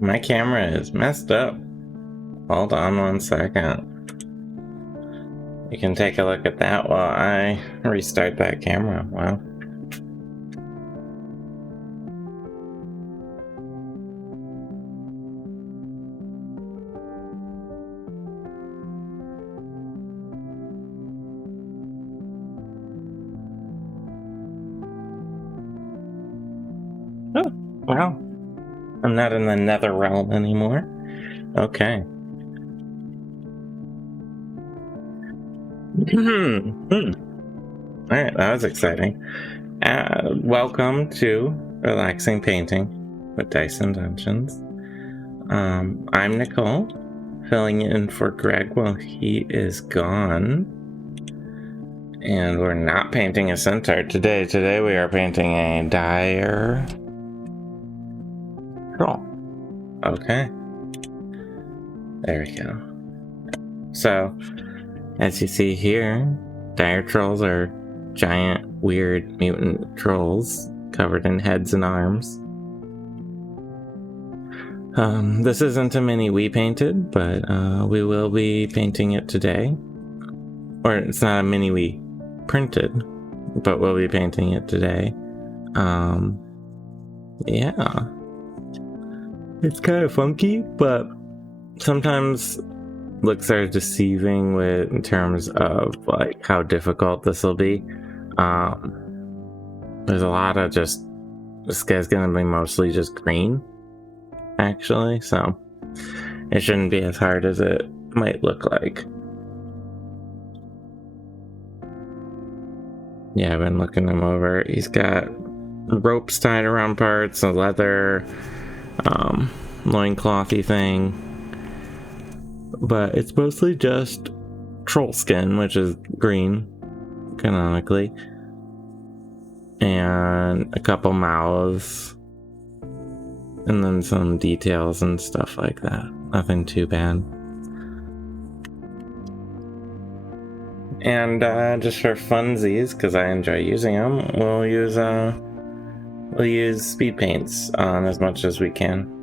My camera is messed up. Hold on 1 second. You can take a look at that while I restart that camera. Wow. Oh, wow. I'm not in the nether realm anymore. Okay. Alright, that was exciting. Welcome to Relaxing Painting with Dice and Dungeons. I'm Nichole, filling in for Greg while he is gone. And we're not painting a centaur today. Today we are painting a dire troll. Okay. There we go. So, as you see here, dire trolls are giant, weird, mutant trolls covered in heads and arms. This isn't a mini we painted, but we will be painting it today. Or it's not a mini we printed, but we'll be painting it today. Yeah. It's kind of funky, but sometimes looks are deceiving in terms of like how difficult this will be. There's a lot of this guy's gonna be mostly just green, actually, so it shouldn't be as hard as it might look like. Yeah, I've been looking him over. He's got ropes tied around parts, a leather loinclothy thing, but it's mostly just troll skin, which is green canonically, and a couple mouths, and then some details and stuff like that. Nothing too bad. And just for funsies, because I enjoy using them, we'll use speed paints on as much as we can.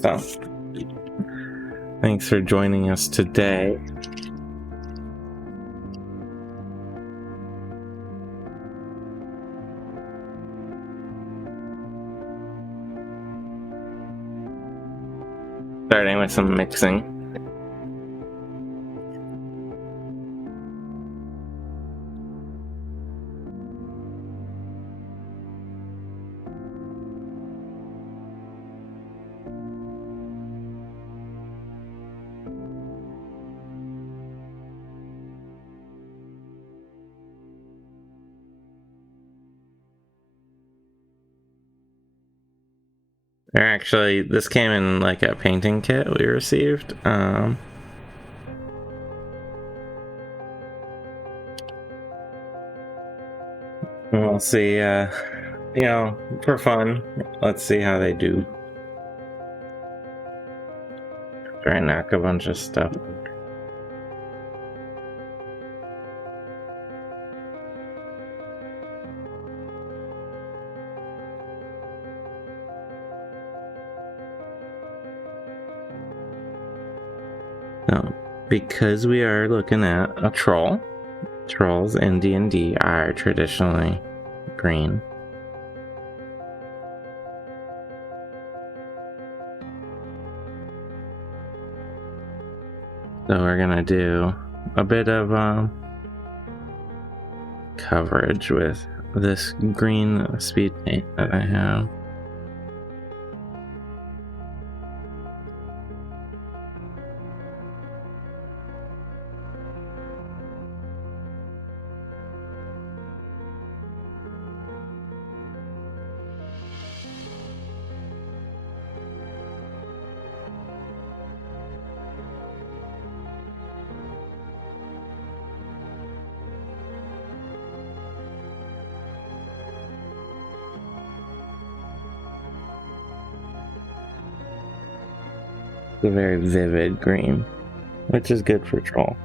So, thanks for joining us today. Starting with some mixing. Actually, this came in like a painting kit we received. We'll see, for fun, let's see how they do. Try and knock a bunch of stuff. So, because we are looking at a troll, trolls in D&D are traditionally green. So we're gonna do a bit of coverage with this green speed paint that I have. A very vivid green, which is good for troll.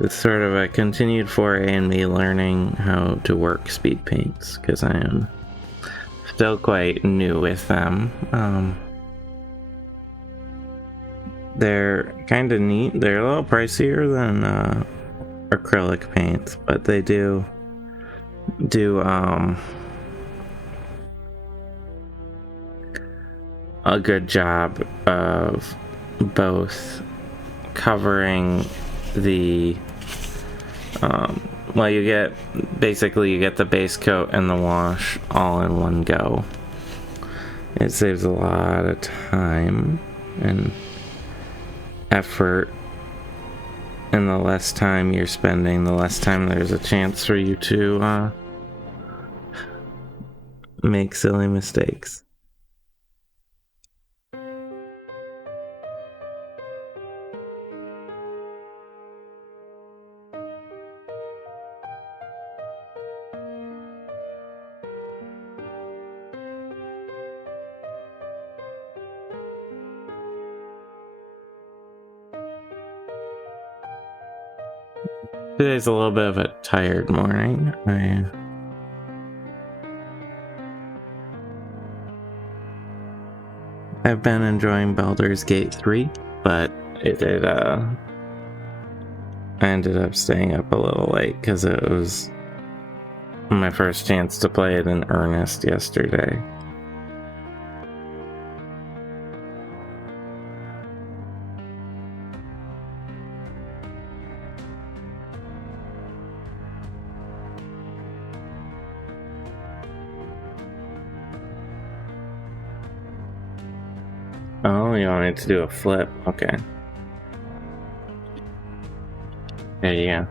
It's sort of a continued foray in me learning how to work speed paints, because I am still quite new with them. They're kind of neat. They're a little pricier than acrylic paints, but they do a good job of both covering the well, you get the base coat and the wash all in one go. It saves a lot of time and effort, and the less time you're spending, the less time there's a chance for you to make silly mistakes. Today's a little bit of a tired morning. I've been enjoying Baldur's Gate 3, but I ended up staying up a little late because it was my first chance to play it in earnest yesterday. Oh, you wanted to do a flip? Okay. There you go.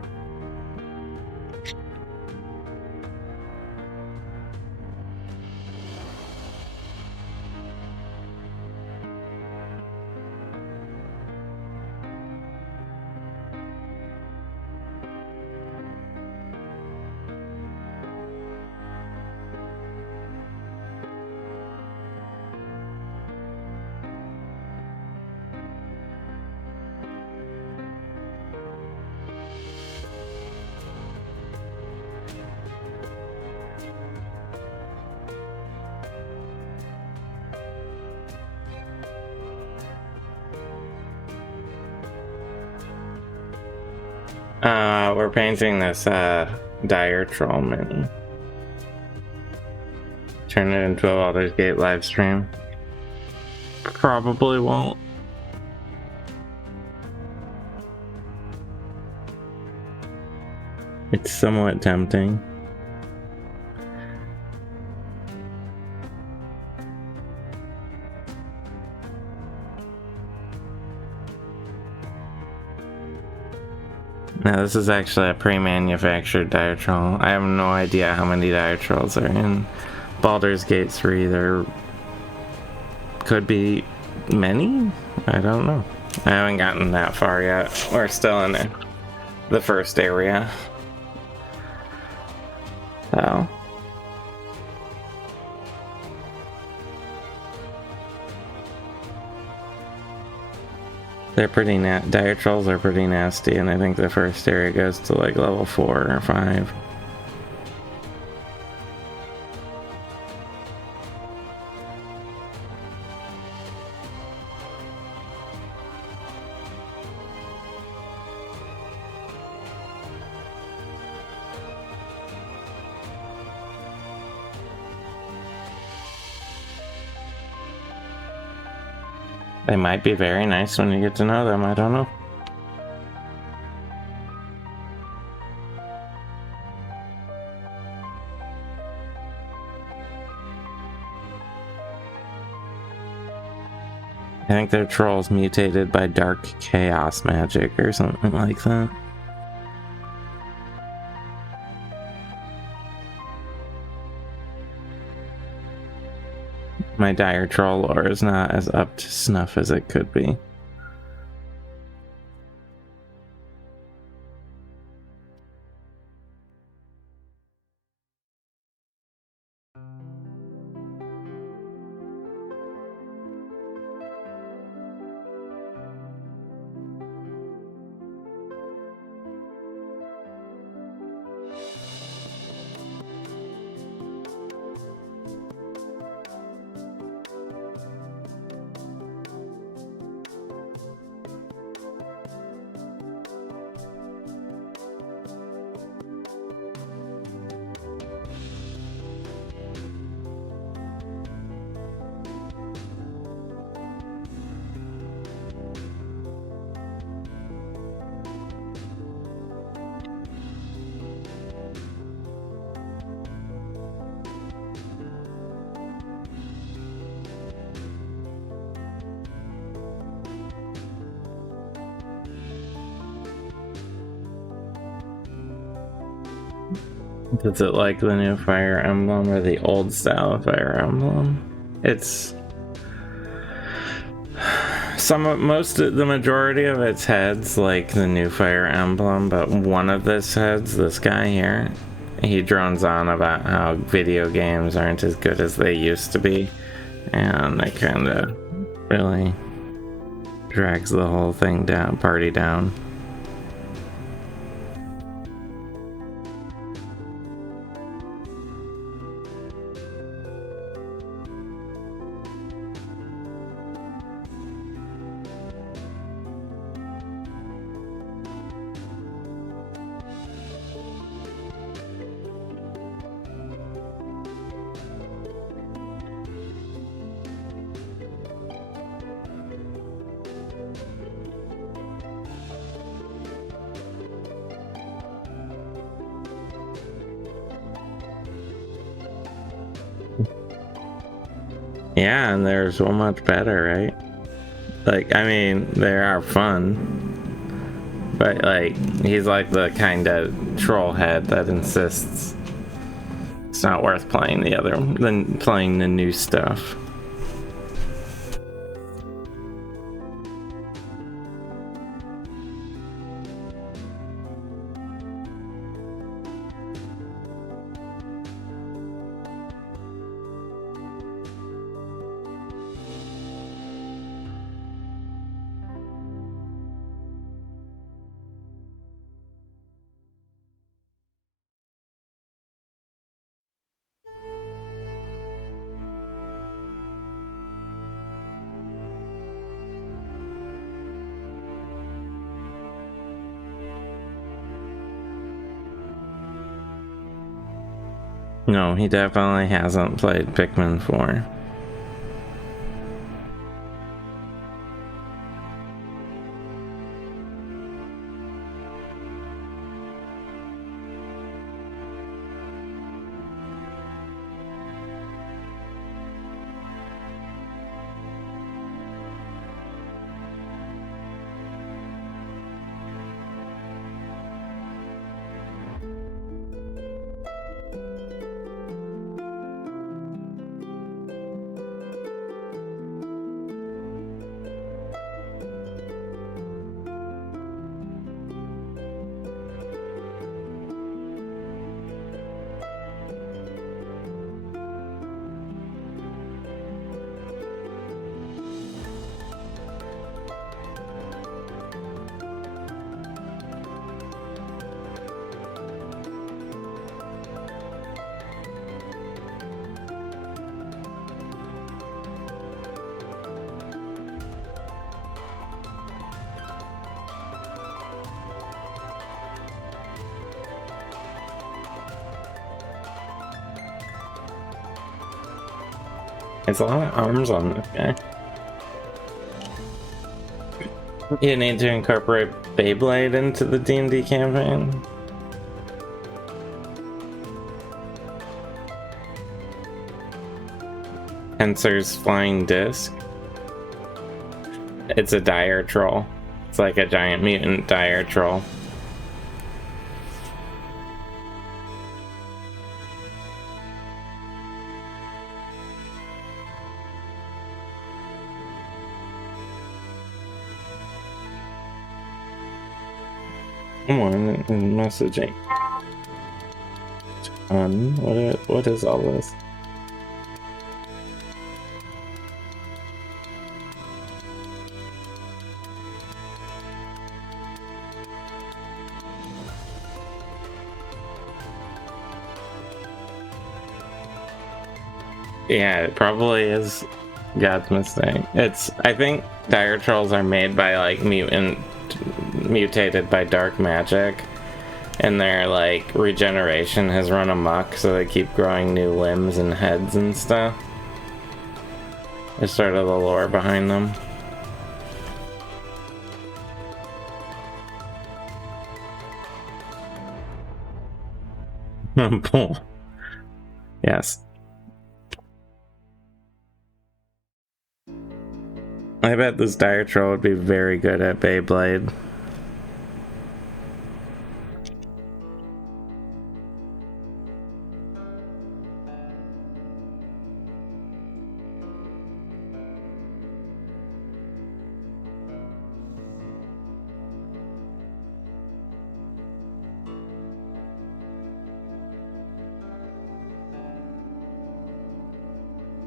We're painting this Dire Troll mini. Turn it into a Baldur's Gate live stream. Probably won't. It's somewhat tempting. Now this is actually a pre-manufactured Dire Troll. I have no idea how many Dire Trolls are in Baldur's Gate 3. There could be many? I don't know. I haven't gotten that far yet. We're still in the first area. So. They're pretty Dire Trolls are pretty nasty, and I think the first area goes to like level 4 or 5. They might be very nice when you get to know them, I don't know. I think they're trolls mutated by dark chaos magic or something like that. My Dire Troll lore is not as up to snuff as it could be. Does it like the new Fire Emblem or the old style Fire Emblem? It's the majority of its heads like the new Fire Emblem, but one of this heads, this guy here, he drones on about how video games aren't as good as they used to be, and it kind of really drags the whole thing down, party down. Yeah, and they're so much better, right? Like, I mean, they are fun, but like, he's like the kind of troll head that insists it's not worth playing than playing the new stuff. No, he definitely hasn't played Pikmin 4. There's a lot of arms on this guy. You need to incorporate Beyblade into the D&D campaign. Tensor's flying disc. It's a dire troll. It's like a giant mutant dire troll. Come on, messaging. What is all this? Yeah, it probably is God's mistake. I think dire trolls are made by like mutated by dark magic, and their like regeneration has run amok, so they keep growing new limbs and heads and stuff. It's sort of the lore behind them. Yes. I bet this dire troll would be very good at Beyblade.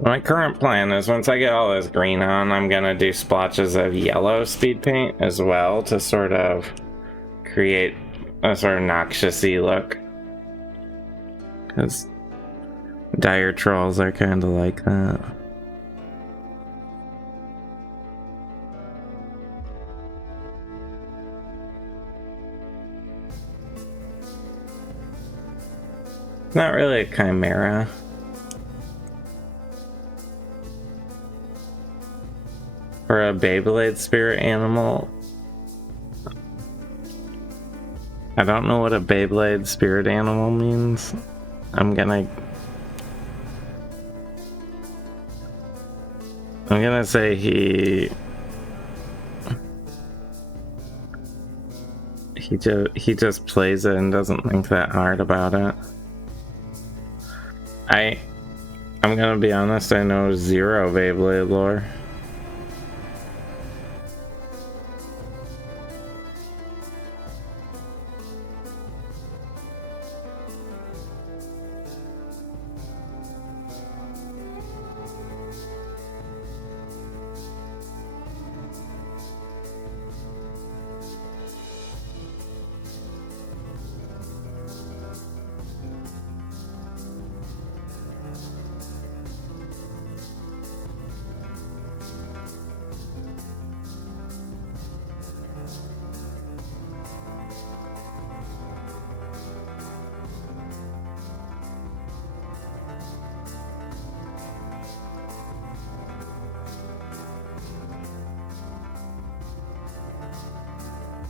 My current plan is once I get all this green on, I'm gonna do splotches of yellow speed paint as well to sort of create a sort of noxious-y look. Because dire trolls are kind of like that. Not really a chimera. Or a Beyblade spirit animal. I don't know what a Beyblade spirit animal means. I'm gonna say he just plays it and doesn't think that hard about it. I'm gonna be honest, I know zero Beyblade lore.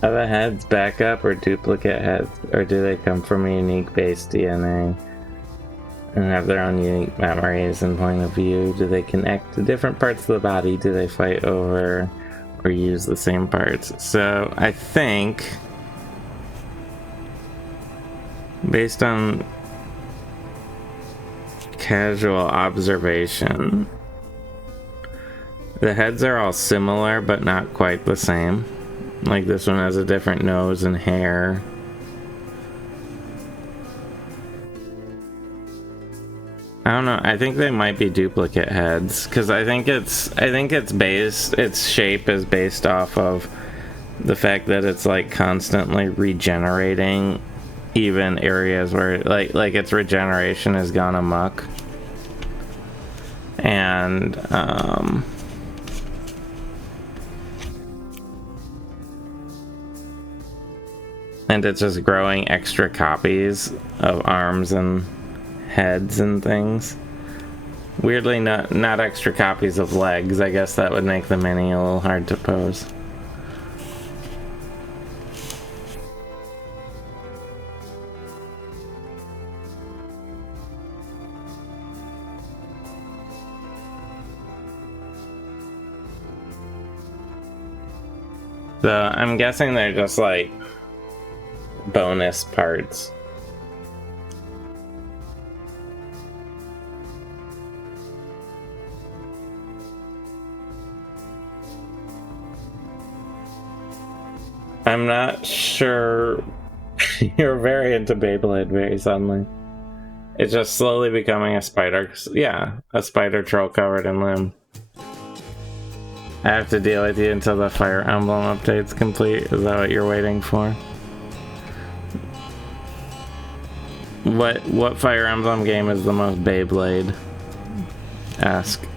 Are the heads backup or duplicate heads, or do they come from a unique base DNA and have their own unique memories and point of view? Do they connect to different parts of the body? Do they fight over or use the same parts? So I think, based on casual observation, the heads are all similar but not quite the same. Like this one has a different nose and hair. I don't know. I think they might be duplicate heads because I think its shape is based off of the fact that it's like constantly regenerating even areas where like its regeneration has gone amok. And it's just growing extra copies of arms and heads and things. Weirdly, not extra copies of legs. I guess that would make the mini a little hard to pose. So I'm guessing they're just like bonus parts. I'm not sure. You're very into Beyblade very suddenly. It's just slowly becoming a spider. Yeah, a spider troll covered in limb. I have to deal with you until the Fire Emblem update's complete. Is that what you're waiting for? What Fire Emblem game is the most Beyblade? Ask.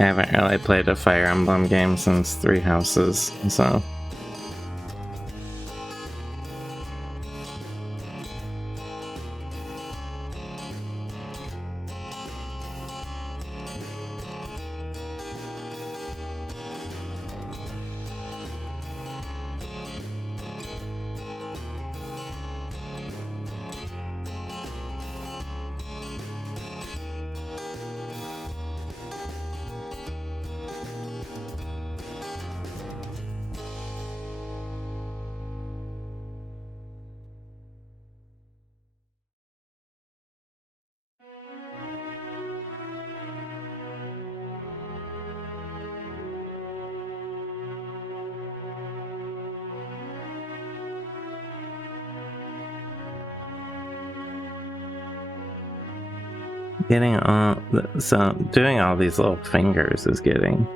I haven't really played a Fire Emblem game since Three Houses, so. Doing all these little fingers is getting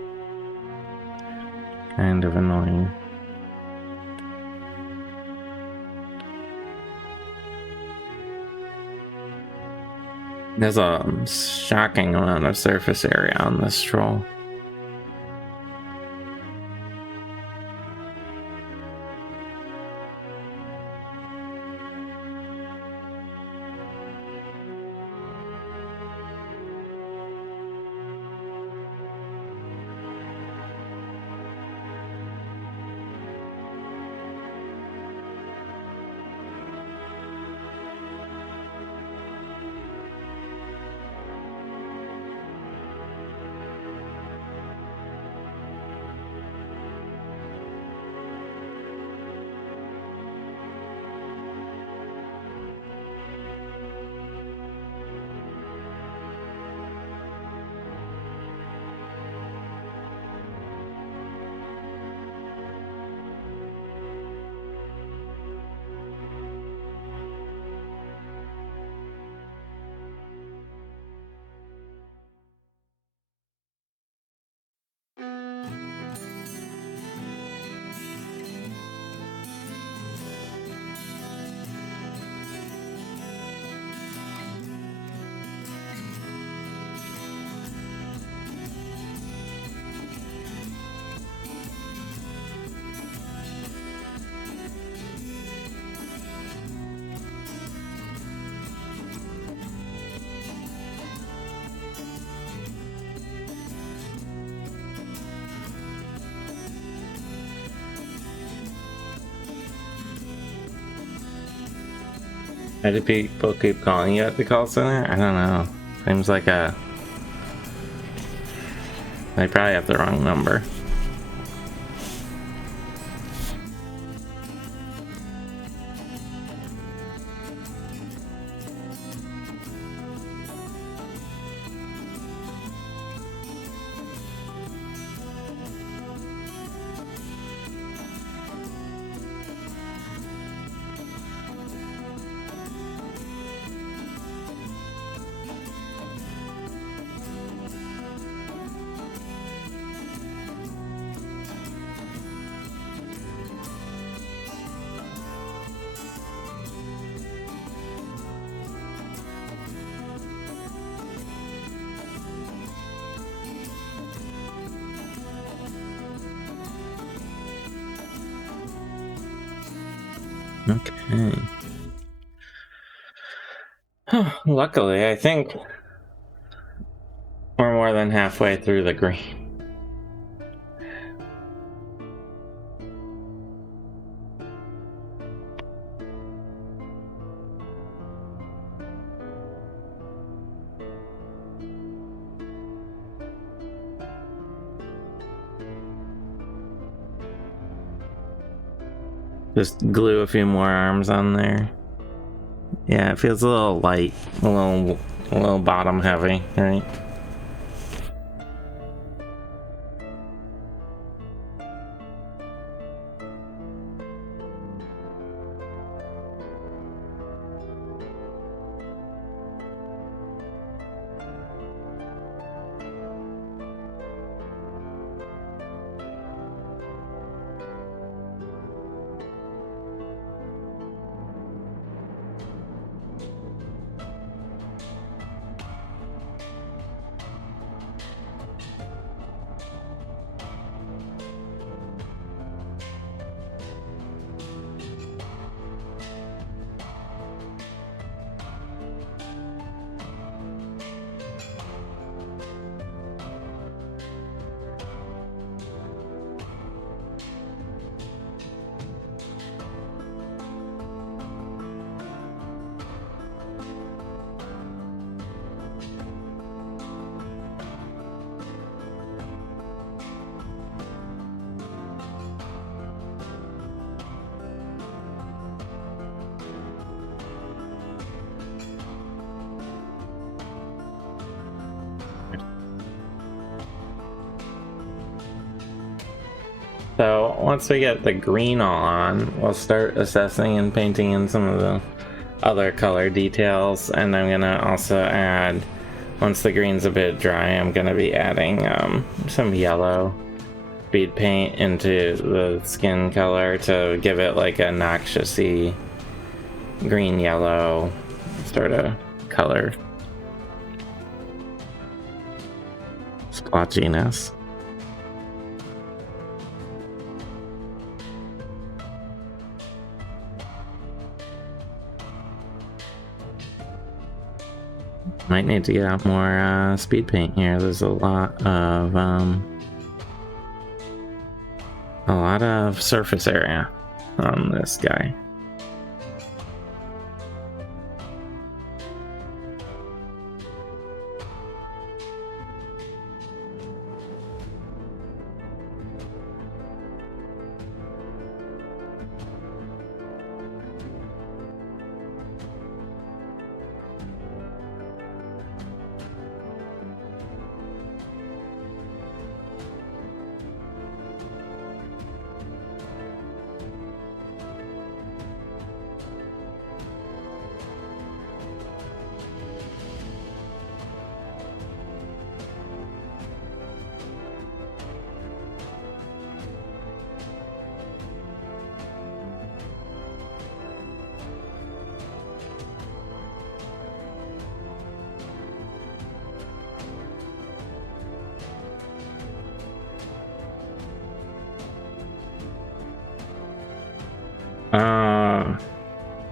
kind of annoying. There's a shocking amount of surface area on this troll. Why do people keep calling you at the call center? I don't know. Seems like they probably have the wrong number. Okay. Luckily, I think we're more than halfway through the green. Just glue a few more arms on there. Yeah, it feels a little light, a little bottom heavy, right? So once we get the green all on, we'll start assessing and painting in some of the other color details, and I'm gonna also add, once the green's a bit dry, I'm gonna be adding some yellow speed paint into the skin color to give it like a noxiousy green yellow sort of color splotchiness. Might need to get out more speed paint here. There's a lot of surface area on this guy.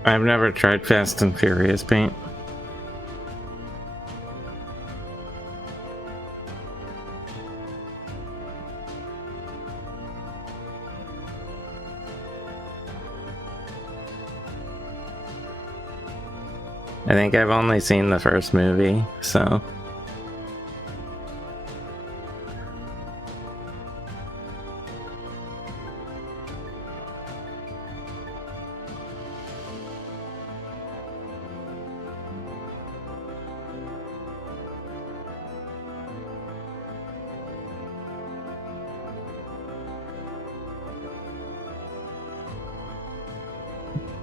I've never tried Fast and Furious paint. I think I've only seen the first movie, so...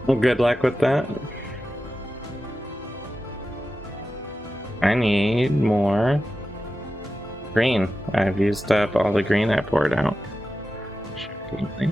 Well, good luck with that. I need more green. I've used up all the green I poured out. Shockingly.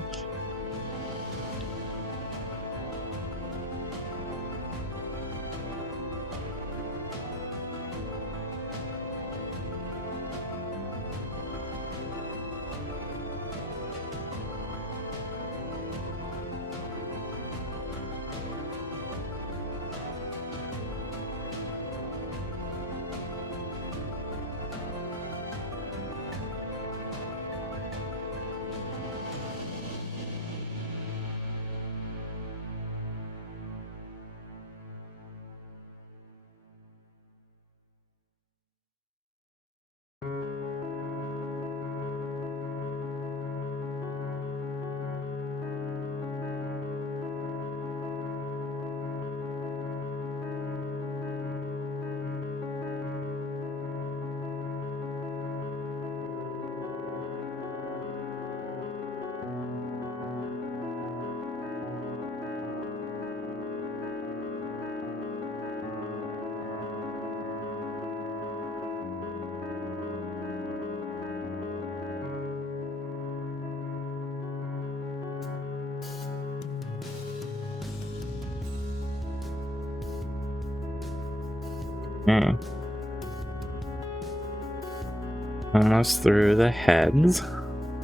Almost through the heads.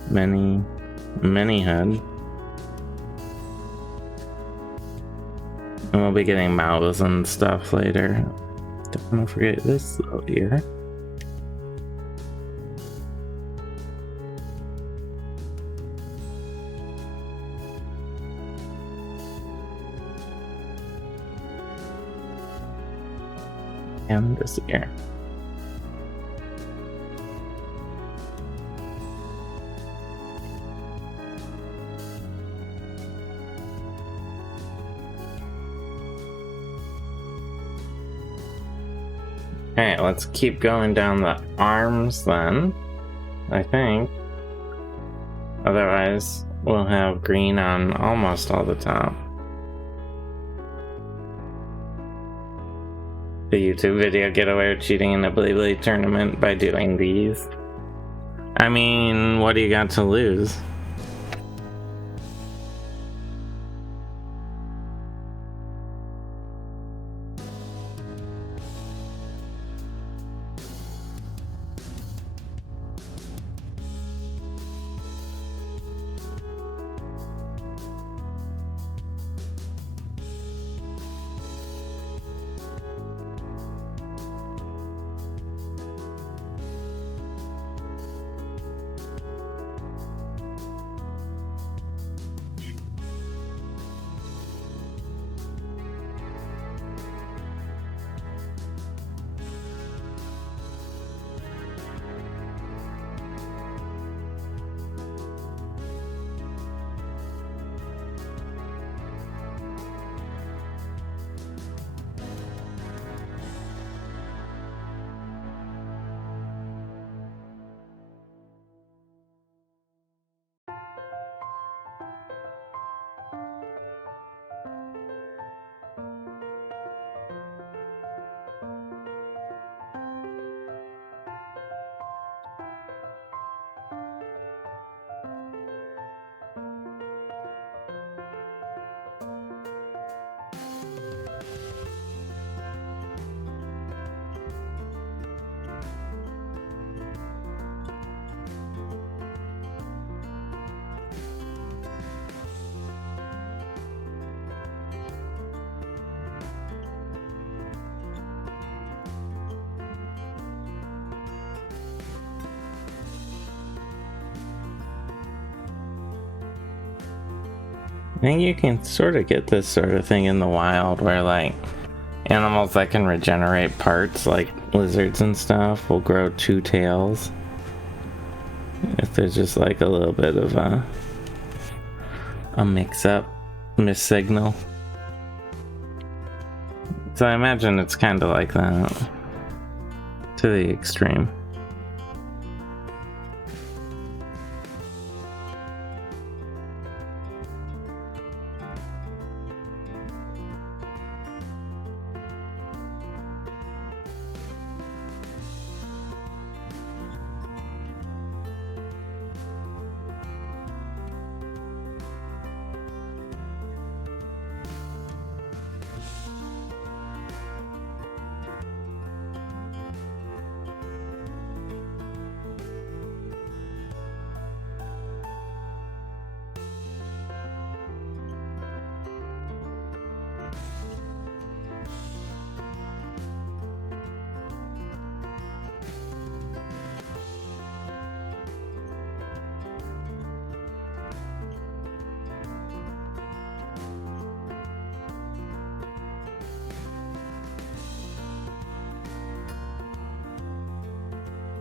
Many head. And we'll be getting mouths and stuff later. Don't want to forget this little ear. And this ear. Alright, let's keep going down the arms then, I think. Otherwise, will have green on almost all the top. The YouTube video get away with cheating in a Blade tournament by doing these. I mean, what do you got to lose? I think you can sort of get this sort of thing in the wild where, like, animals that can regenerate parts, like lizards and stuff, will grow two tails. If there's just like a little bit of a mix-up, missignal. So I imagine it's kind of like that, to the extreme.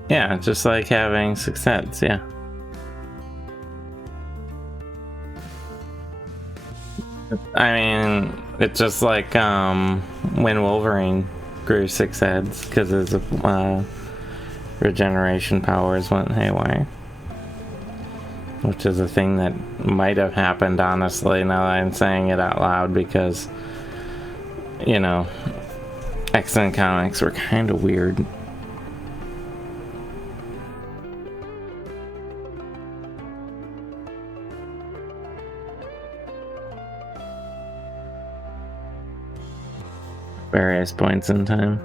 Yeah, just like having success, yeah. I mean, it's just like when Wolverine grew 6 heads because his regeneration powers went haywire. Which is a thing that might have happened, honestly, now that I'm saying it out loud, because, you know, X-Men comics were kind of weird. Various points in time.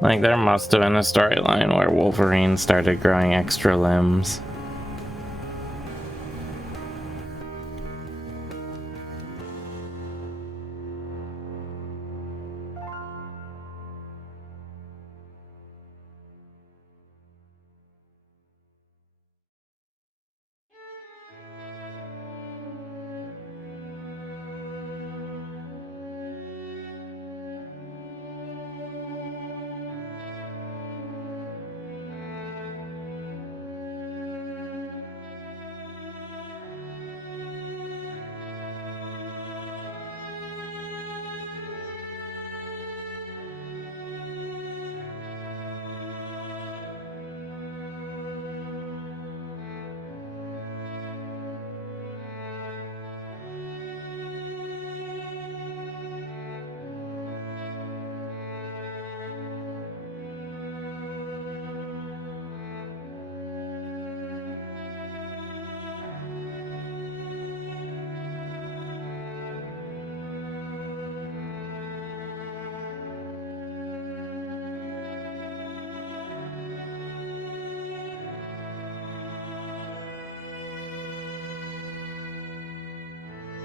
Like, there must have been a storyline where Wolverine started growing extra limbs.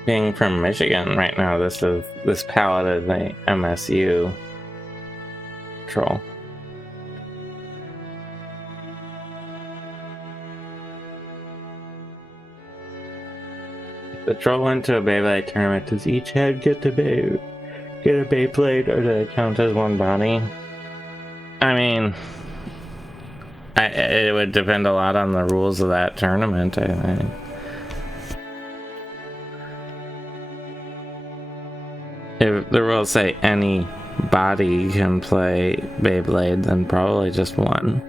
Being from Michigan right now, this palette is a MSU troll. The troll went to a Beyblade tournament. Does each head get a Beyblade, or does it count as one body? I mean, it would depend a lot on the rules of that tournament, I think. If the rules say any body can play Beyblade, then probably just one.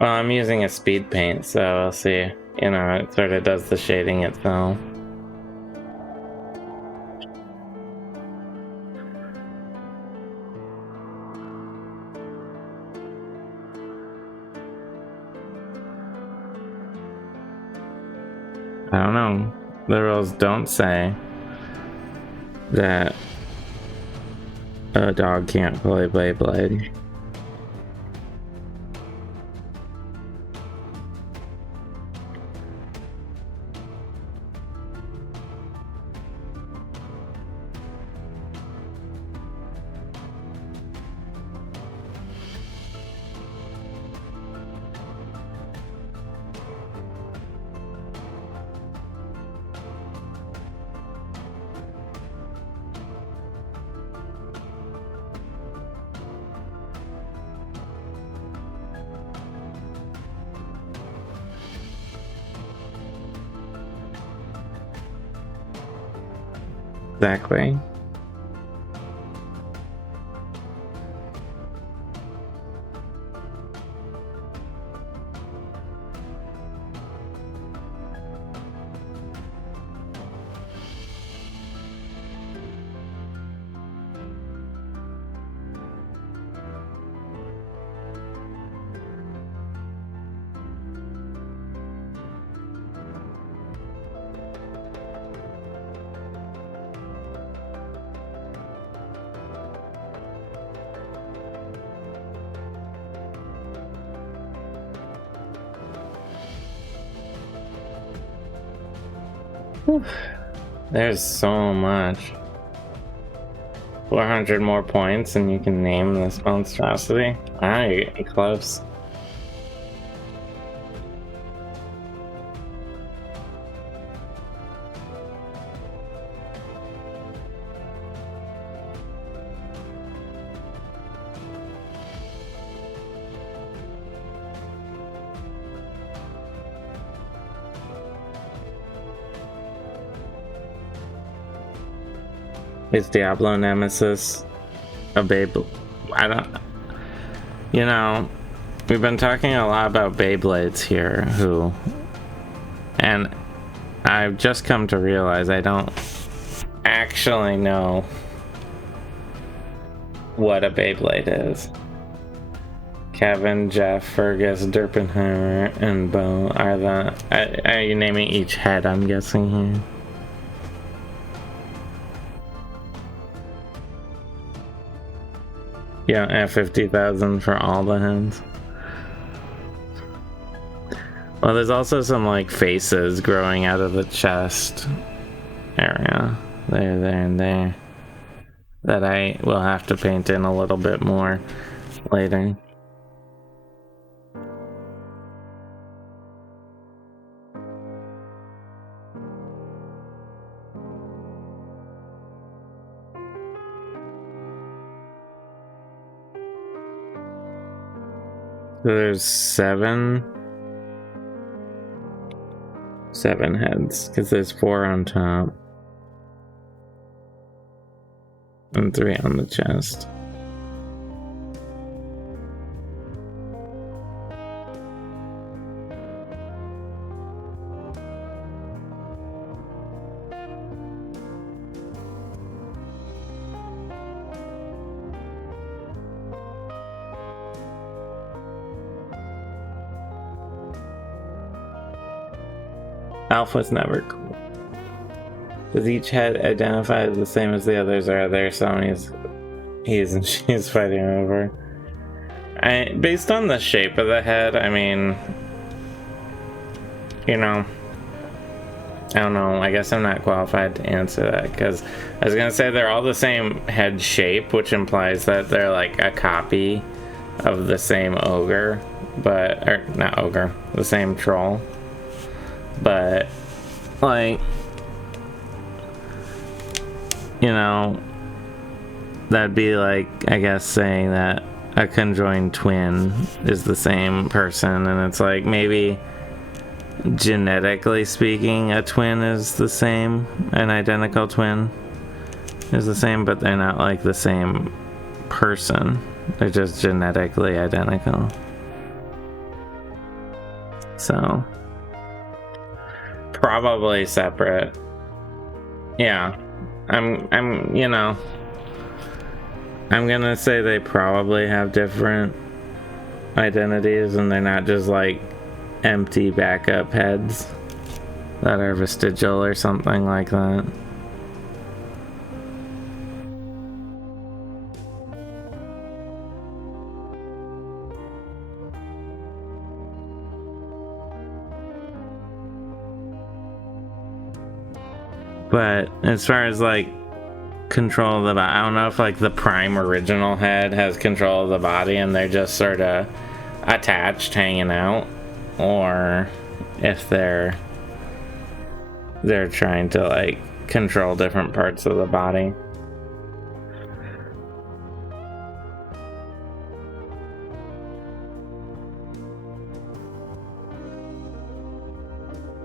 Well, I'm using a speed paint, so we'll see. You know, it sort of does the shading itself. I don't know. The rules don't say that a dog can't play Beyblade. Exactly. There's so much. 400 more points and you can name this monstrosity? Ah, you're getting close. Is Diablo Nemesis a Beyblade? I don't... You know, we've been talking a lot about Beyblades here, and I've just come to realize I don't actually know what a Beyblade is. Kevin, Jeff, Fergus, Derpenheimer, and Bo are you naming each head, I'm guessing here? Yeah, at 50,000 for all the heads. Well, there's also some like faces growing out of the chest area. There, and there. That I will have to paint in a little bit more later. So there's 7 7 heads, because there's 4 on top and 3 on the chest. Alpha's never cool. Does each head identify the same as the others, or are there some he's and she's fighting over? Based on the shape of the head, I mean, you know, I don't know. I guess I'm not qualified to answer that, because I was gonna say they're all the same head shape, which implies that they're like a copy of the same ogre, or not ogre, the same troll. But, like, you know, that'd be like, I guess, saying that a conjoined twin is the same person, and it's like, maybe genetically speaking, a twin is the same, an identical twin is the same, but they're not like the same person. They're just genetically identical. So, probably separate. Yeah. I'm you know, I'm gonna say they probably have different identities, and they're not just like empty backup heads that are vestigial or something like that. But as far as like control of the body, I don't know if like the prime original head has control of the body and they're just sort of attached, hanging out, or if they're trying to like control different parts of the body.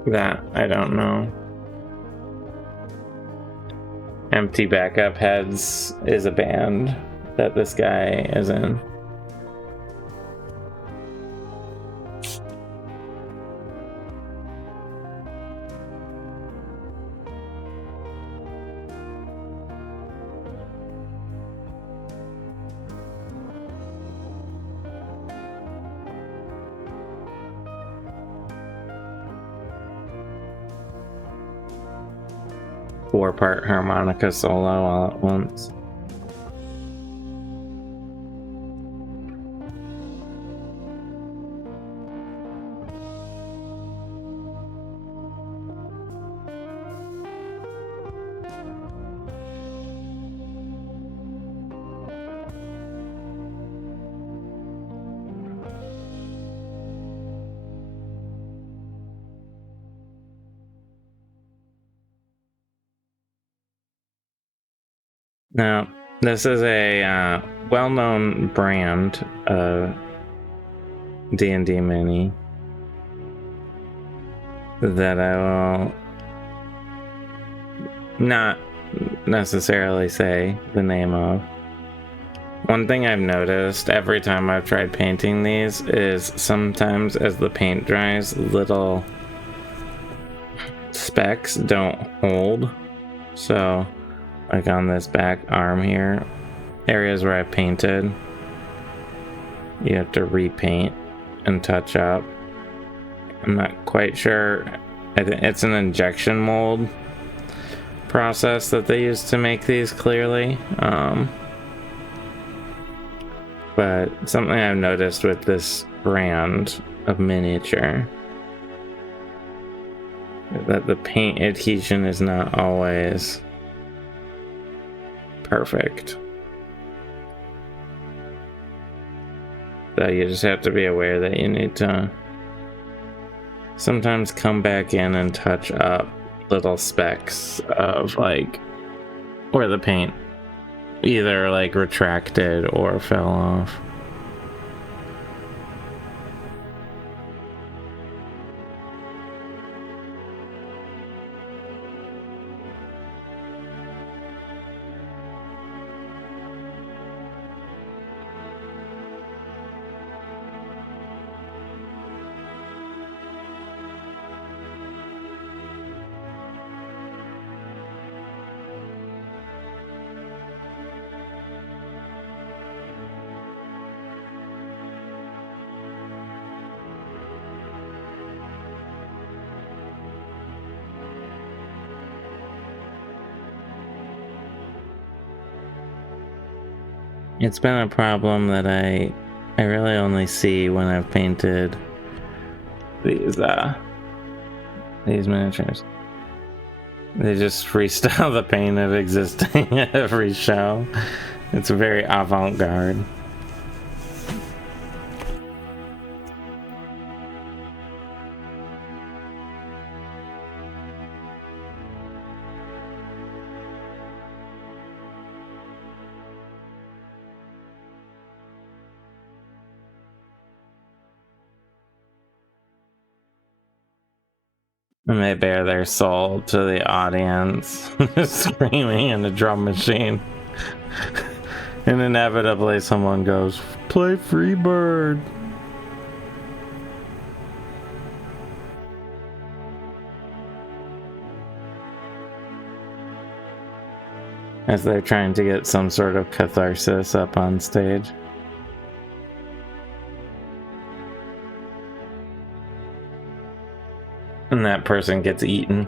That I don't know. Empty Backup Heads is a band that this guy is in. Four-part harmonica solo all at once. Now, this is a well-known brand of D&D Mini that I will not necessarily say the name of. One thing I've noticed every time I've tried painting these is sometimes as the paint dries, little specks don't hold. So, like on this back arm here, areas where I painted, you have to repaint and touch up. I'm not quite sure. I think it's an injection mold process that they use to make these clearly. But something I've noticed with this brand of miniature is that the paint adhesion is not always perfect. So you just have to be aware that you need to sometimes come back in and touch up little specks of like where the paint either like retracted or fell off. It's been a problem that I really only see when I've painted these miniatures. They just freestyle the paint of existing every show. It's very avant-garde. And they bare their soul to the audience, screaming in a drum machine. And inevitably someone goes, "Play Freebird!" As they're trying to get some sort of catharsis up on stage. And that person gets eaten.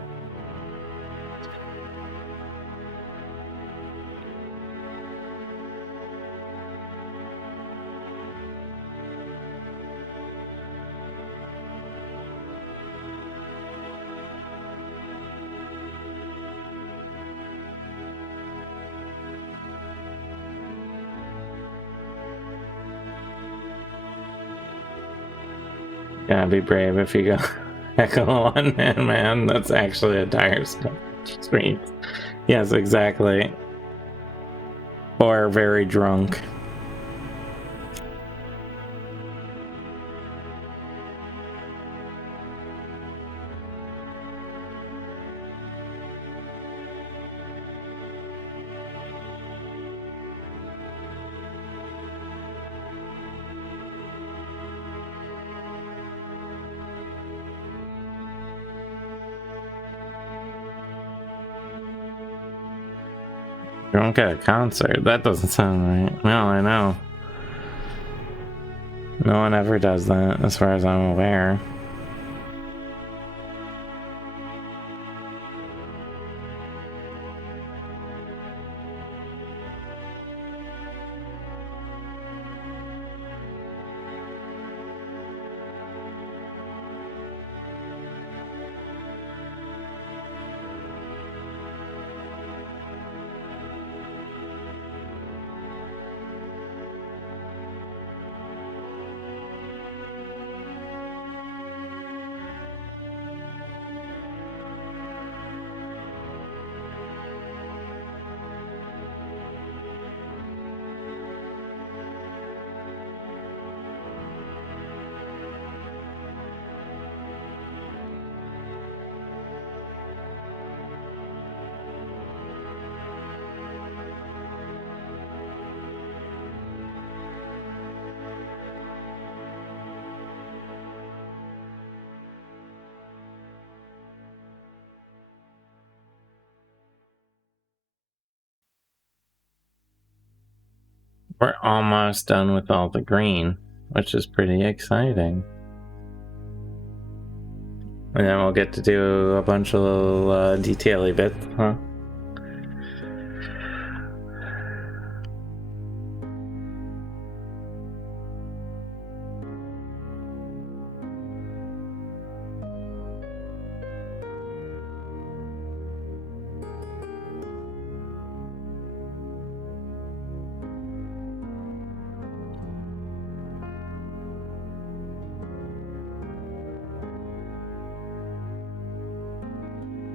Gotta be brave if you go heckle one man. That's actually a dire scream. Yes, exactly. Or very drunk. Drunk at a concert? That doesn't sound right. No, I know. No one ever does that, as far as I'm aware. We're almost done with all the green, which is pretty exciting. And then we'll get to do a bunch of little detail-y bits, huh?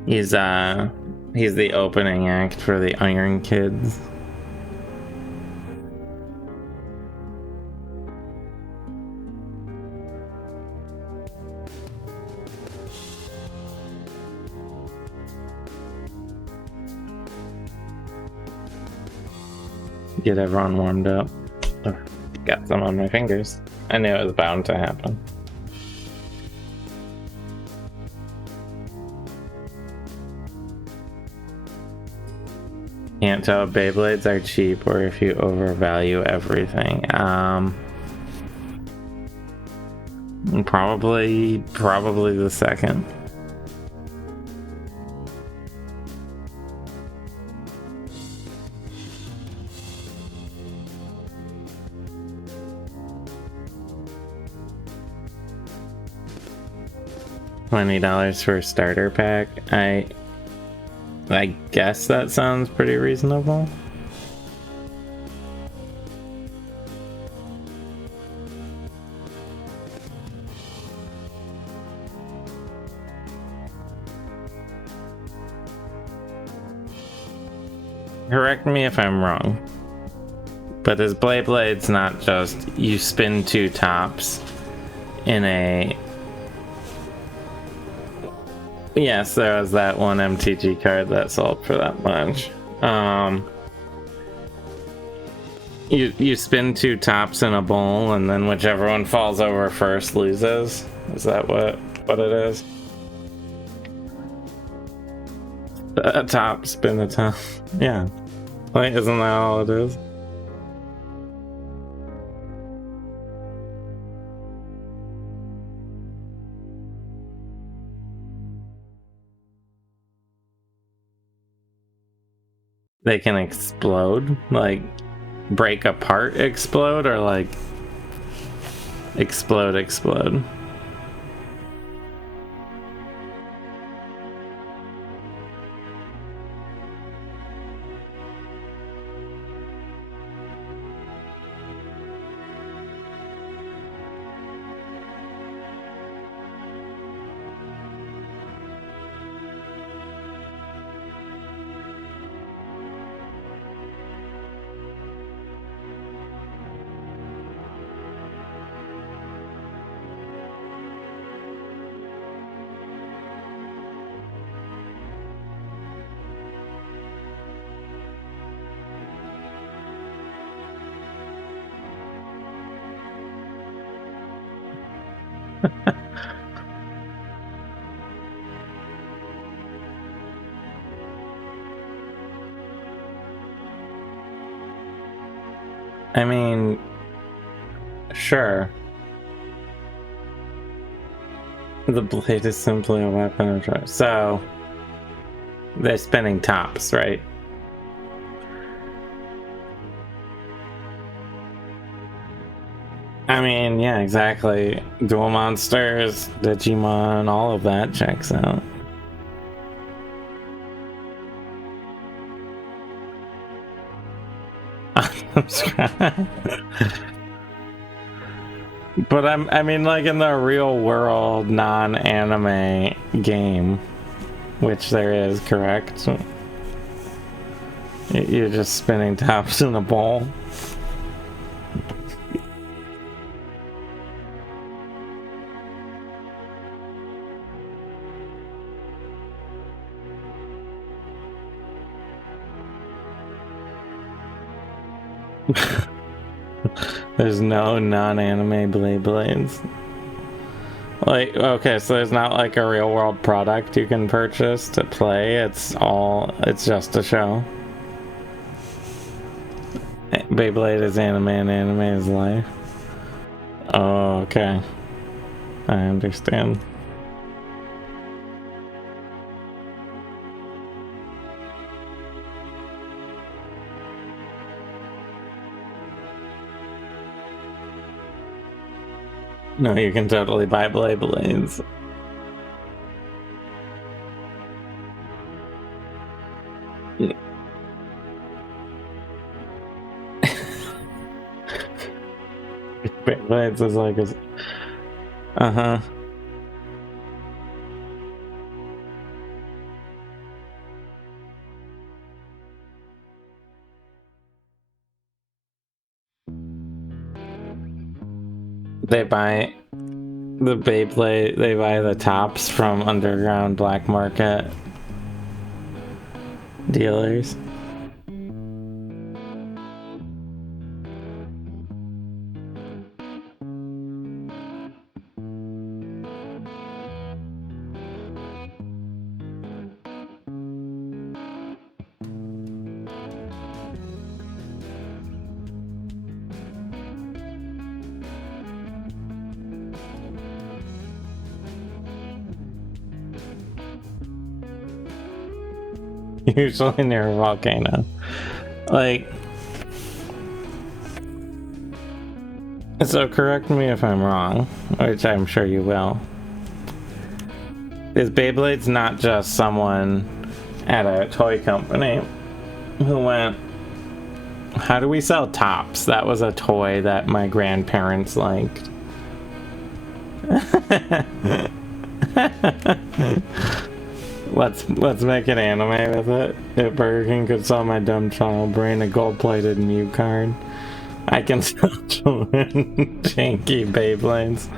He's the opening act for the Iron Kids. Get everyone warmed up. Got some on my fingers. I knew it was bound to happen. Can't tell if Beyblades are cheap or if you overvalue everything. Probably the second. $20 for a starter pack. I guess that sounds pretty reasonable. Correct me if I'm wrong, but his Blade's not just you spin 2 tops in a... Yes, there was that one MTG card that sold for that much. You spin 2 tops in a bowl, and then whichever one falls over first loses. Is that what it is? A top, spin a top. Yeah. Like, isn't that all it is? They can explode? Like, break apart explode, or like explode? I mean, sure. The blade is simply a weapon of choice. So, they're spinning tops, right? I mean, yeah, exactly. Dual monsters, Digimon, all of that checks out. But I mean, like in the real world, non-anime game, which there is, correct? You're just spinning tops in a bowl. There's no non-anime blades. Like, okay, so there's not like a real world product you can purchase to play. It's just a show. Beyblade is anime and anime is life. Oh, okay. I understand. No, you can totally buy Beyblades. Beyblades is like a... Uh-huh. They buy the Beyblade, they buy the tops from underground black market dealers. Usually near a volcano. Like, so correct me if I'm wrong, which I'm sure you will. is Beyblade's not just someone at a toy company who went, how do we sell tops? That was a toy that my grandparents liked. Let's make an anime with it. If Burger King could sell my dumb child brain a gold-plated Mew card, I can sell children janky Beyblades.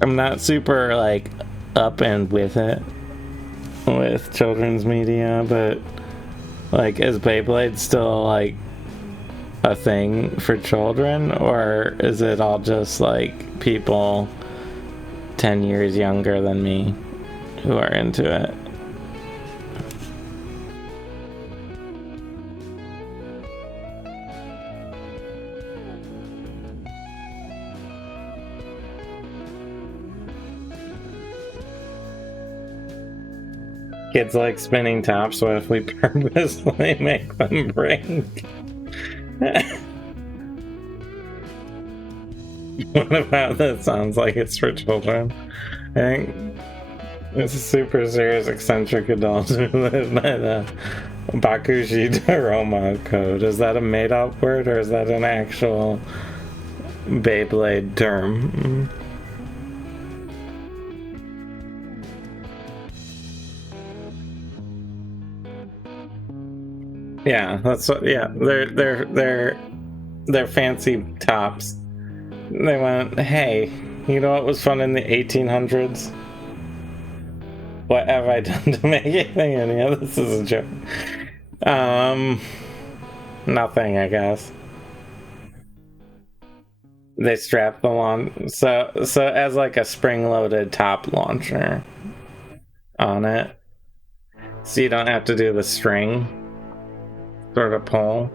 I'm not super like up and with it with children's media, but like, is Beyblade still like a thing for children, or is it all just like people 10 years younger than me who are into it? Kids like spinning tops. What if we purposely make them break? What about that? Sounds like it's for children. I think it's a super serious eccentric adult who live by the Bakuji Daroma code. Is that a made-up word, or is that an actual Beyblade term? Yeah, that's what. Yeah, they're fancy tops. They went, hey, you know what was fun in the 1800s? What have I done to make anything? Yeah, this is a joke. Nothing, I guess. They strap the so as like a spring-loaded top launcher on it, so you don't have to do the string sort of pull.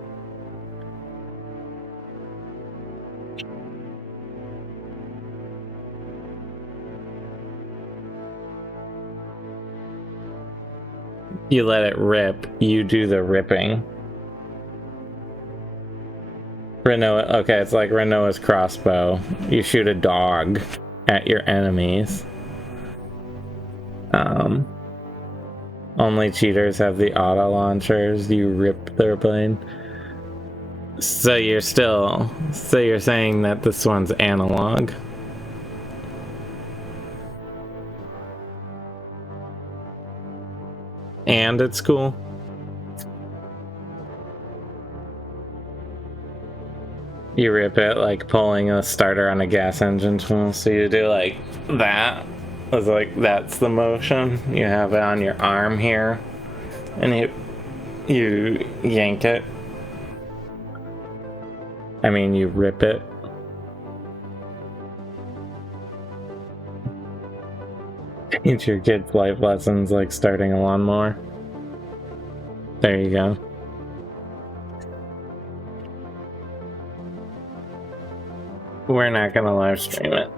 You let it rip, you do the ripping. Renoa, okay, it's like Renoa's crossbow. You shoot a dog at your enemies. Only cheaters have the auto launchers. You rip their blade. So you're saying that this one's analog. And it's cool. You rip it like pulling a starter on a gas engine tool. So you do like that. It's like that's the motion. You have it on your arm here, and you yank it. I mean, you rip it. Teach your kids life lessons like starting a lawnmower. There you go. We're not gonna live stream it.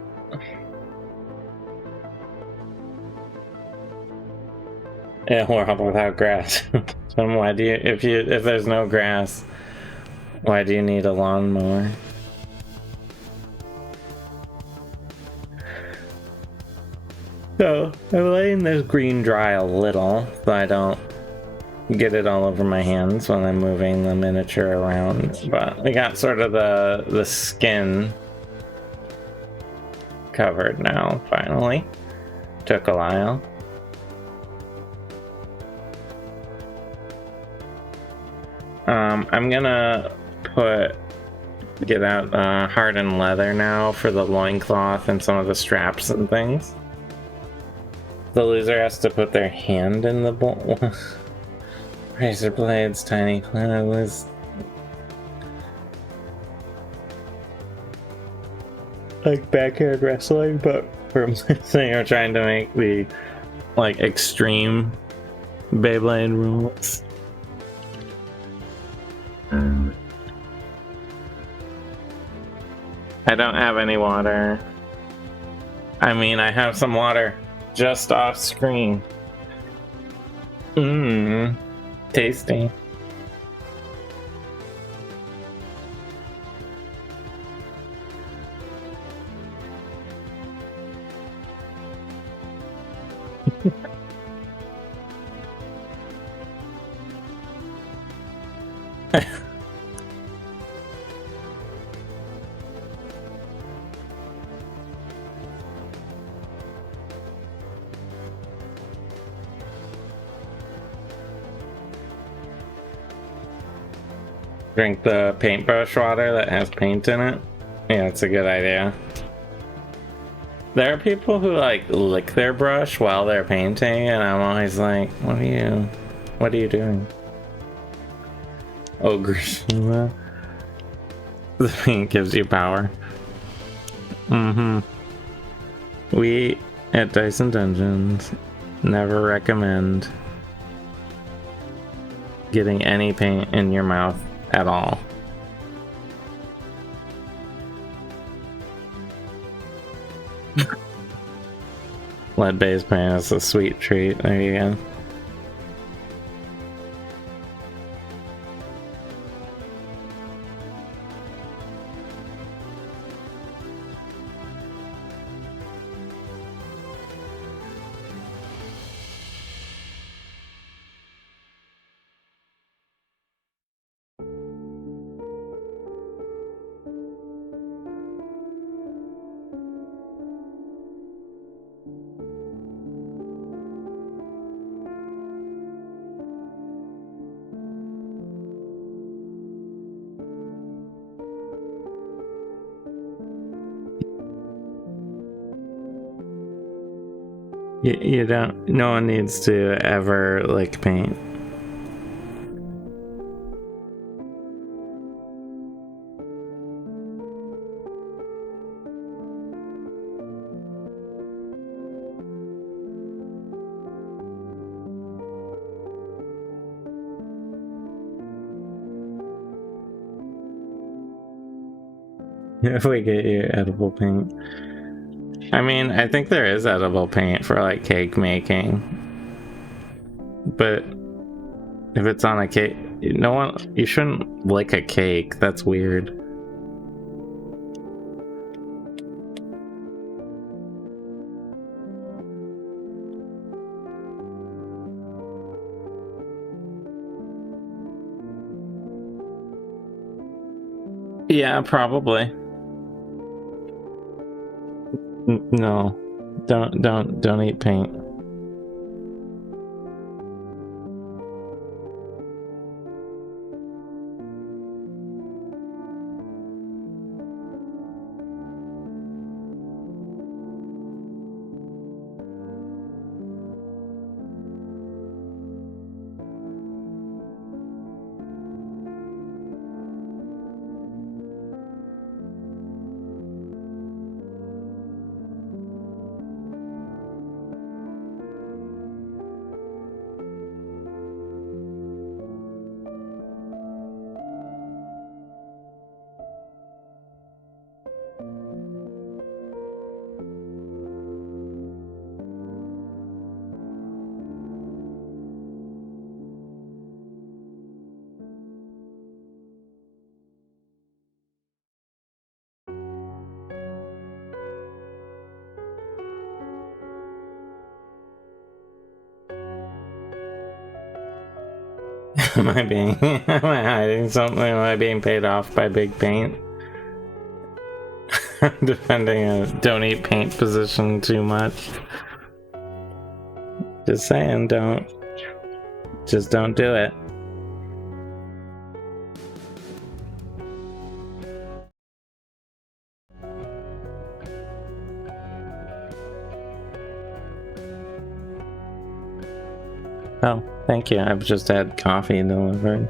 Yeah, we're up without grass. So why do you, if there's no grass, why do you need a lawnmower? So I'm letting this green dry a little so I don't get it all over my hands when I'm moving the miniature around. But we got sort of the skin covered now, finally. Took a while. I'm gonna get out hardened leather now for the loincloth and some of the straps and things. The loser has to put their hand in the bowl. Razor blades, tiny clothes. Like backyard wrestling, but we're trying to make the like extreme Beyblade rules. I don't have any water. I mean, I have some water just off screen. Mmm, tasty. Drink the paintbrush water that has paint in it. Yeah, it's a good idea. There are people who like lick their brush while they're painting, and I'm always like, what are you doing? Ogreshima. The paint gives you power. Mm-hmm. We at Dyson Dungeons never recommend getting any paint in your mouth at all. Lead-based paint is a sweet treat. There you go. You don't. No one needs to ever lick paint. If we get you edible paint. I mean, I think there is edible paint for like cake making. But if it's on a cake, no one, you shouldn't lick a cake. That's weird. Yeah, probably. No. Don't eat paint. Am I being am I hiding something? Am I being paid off by big paint? I'm defending a don't eat paint position too much. Just saying, just don't do it. Oh, thank you. I've just had coffee delivered.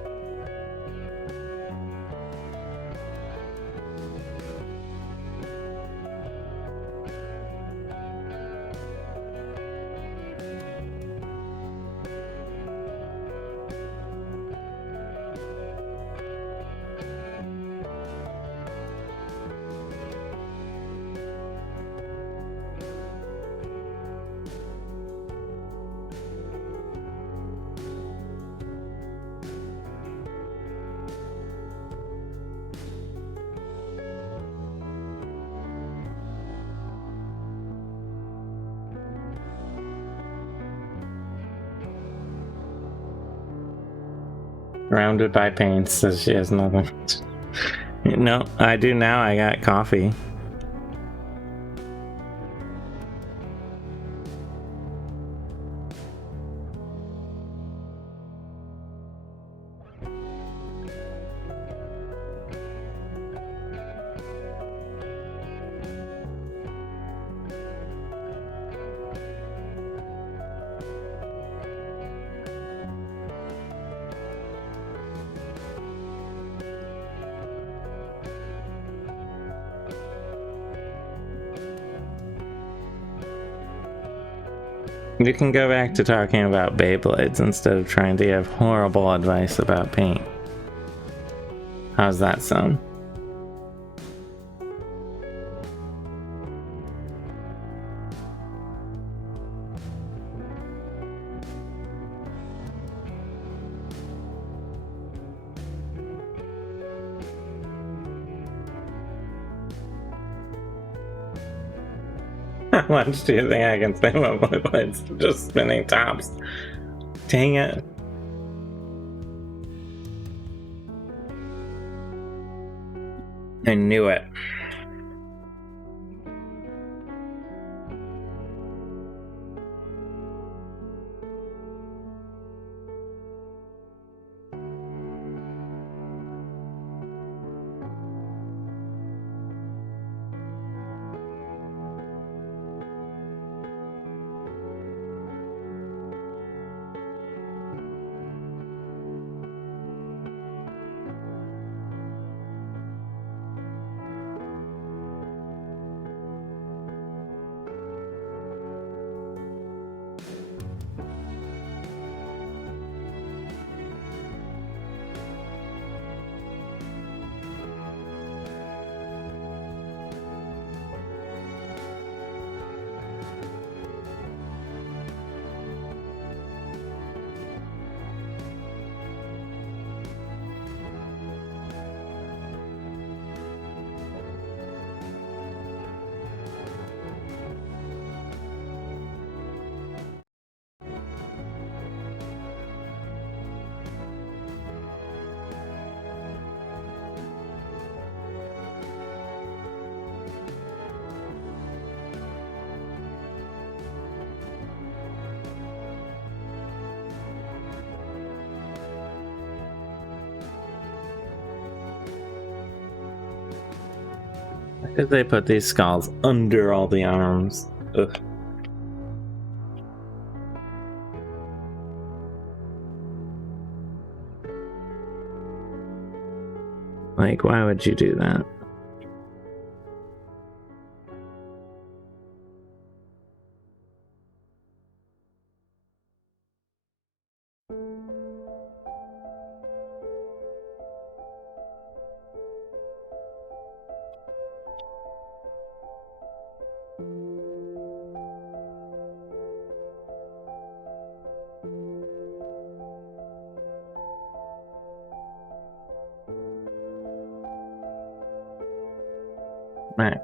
Surrounded by pain, says she has nothing. No, I do now. I got coffee. You can go back to talking about Beyblades instead of trying to give horrible advice about paint. How's that sound? How much do you think I can spend on Beyblades? Just spinning tops. Dang it. I knew it. Why did they put these skulls under all the arms? Ugh. Like, why would you do that? Right.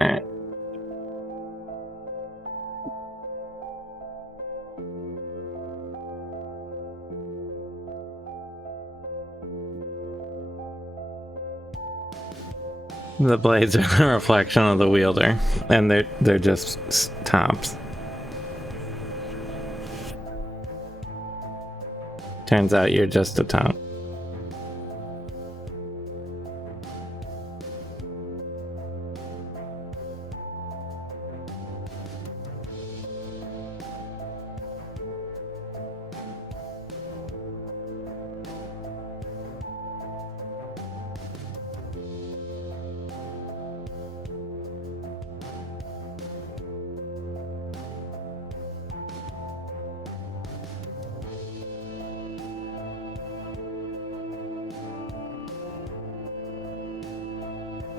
Right. The blades are a reflection of the wielder, and they're just tops. Turns out you're just a top.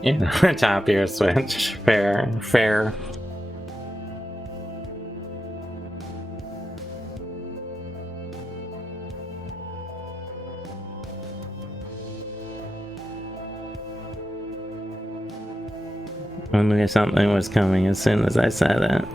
You know, top ear switch. Fair. Fair. I knew something was coming as soon as I said it.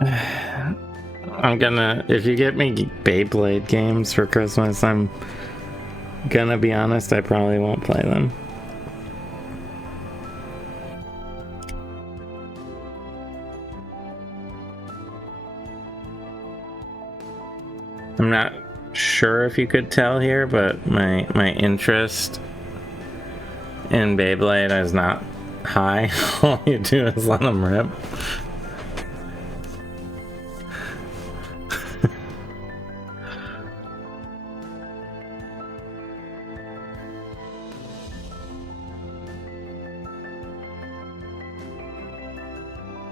I'm gonna, if you get me Beyblade games for Christmas, I'm gonna be honest, I probably won't play them. I'm not sure if you could tell here, but my interest in Beyblade is not high. All you do is let them rip.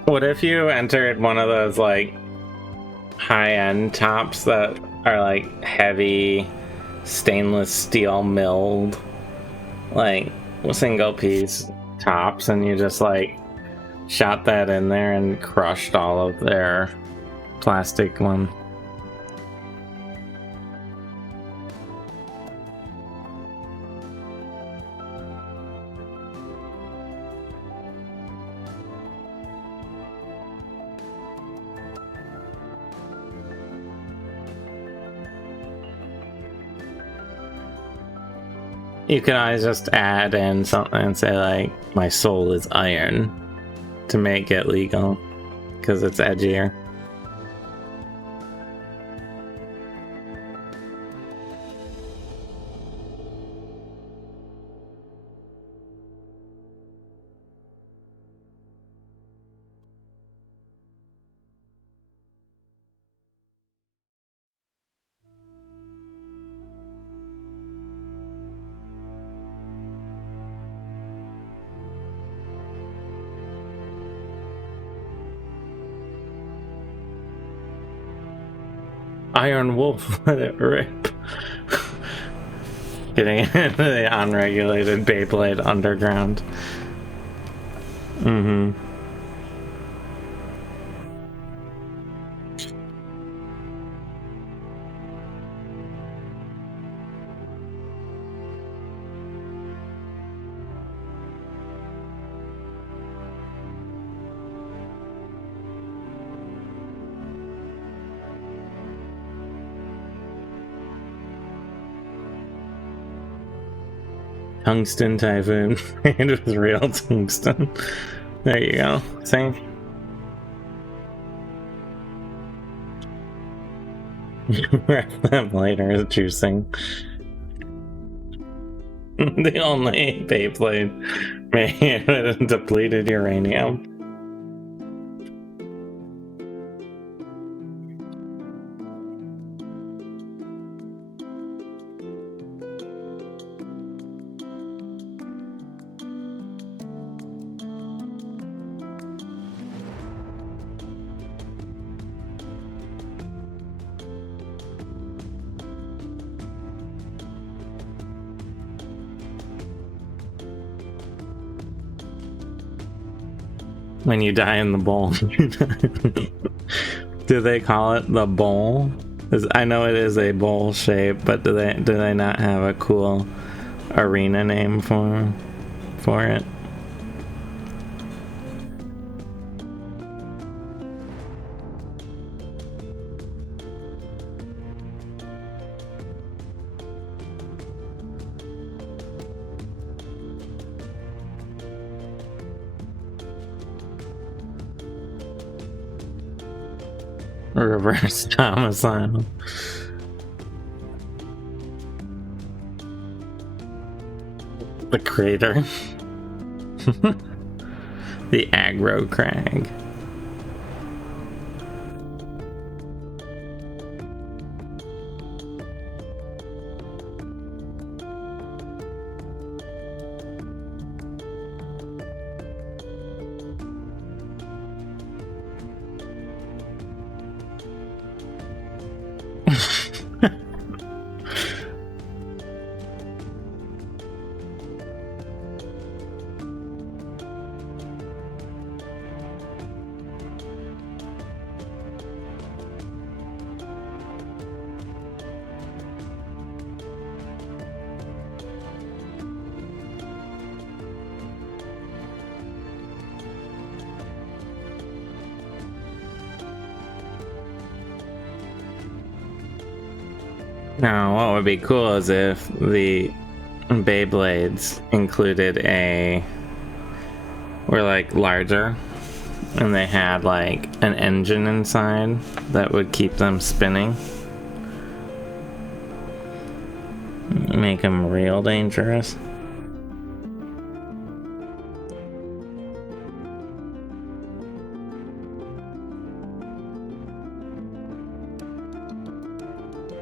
What if you entered one of those like high-end tops that are like heavy stainless steel milled, like single piece tops, and you just like shot that in there and crushed all of their plastic one? You can always just add in something and say like, my soul is iron, to make it legal, because it's edgier. Iron Wolf, let it rip. Getting into the unregulated Beyblade underground. Mm-hmm. Tungsten Typhoon. It was real tungsten. There you go. See? Wrap them later is juicing. The only Beyblade made with depleted uranium. When you die in the bowl. Do they call it the bowl? I know it is a bowl shape, but do they not have a cool arena name for it? Reverse domicile. The crater. The aggro crag. Now, what would be cool is if the Beyblades included were like larger and they had like an engine inside that would keep them spinning. Make them real dangerous.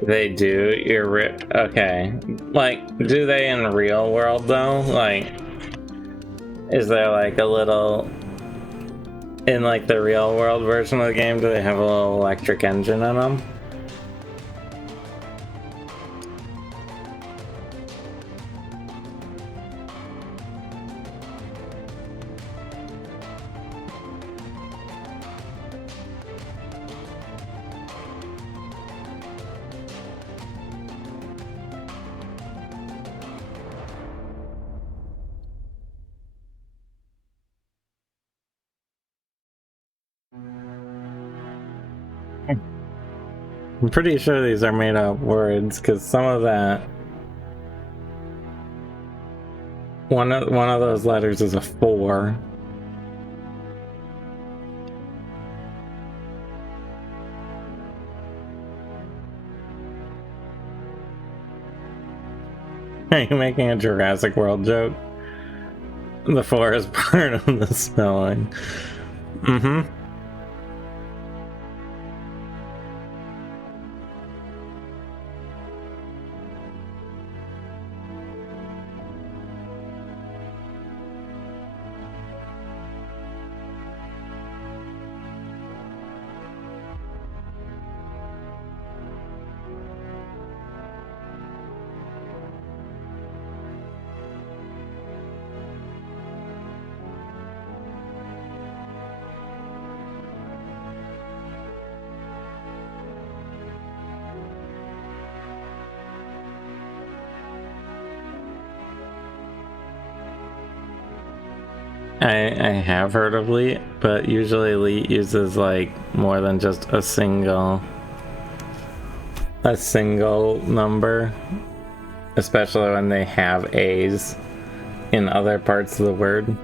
They do. Okay. Like, do they in the real world though? Like, is there like a little in like the real world version of the game? Do they have a little electric engine in them? I'm pretty sure these are made up words because some of that. One of those letters is a 4. Are you making a Jurassic World joke? The 4 is part of the spelling. Mm-hmm. I have heard of Elite, but usually Elite uses like more than just a single number, especially when they have A's in other parts of the word.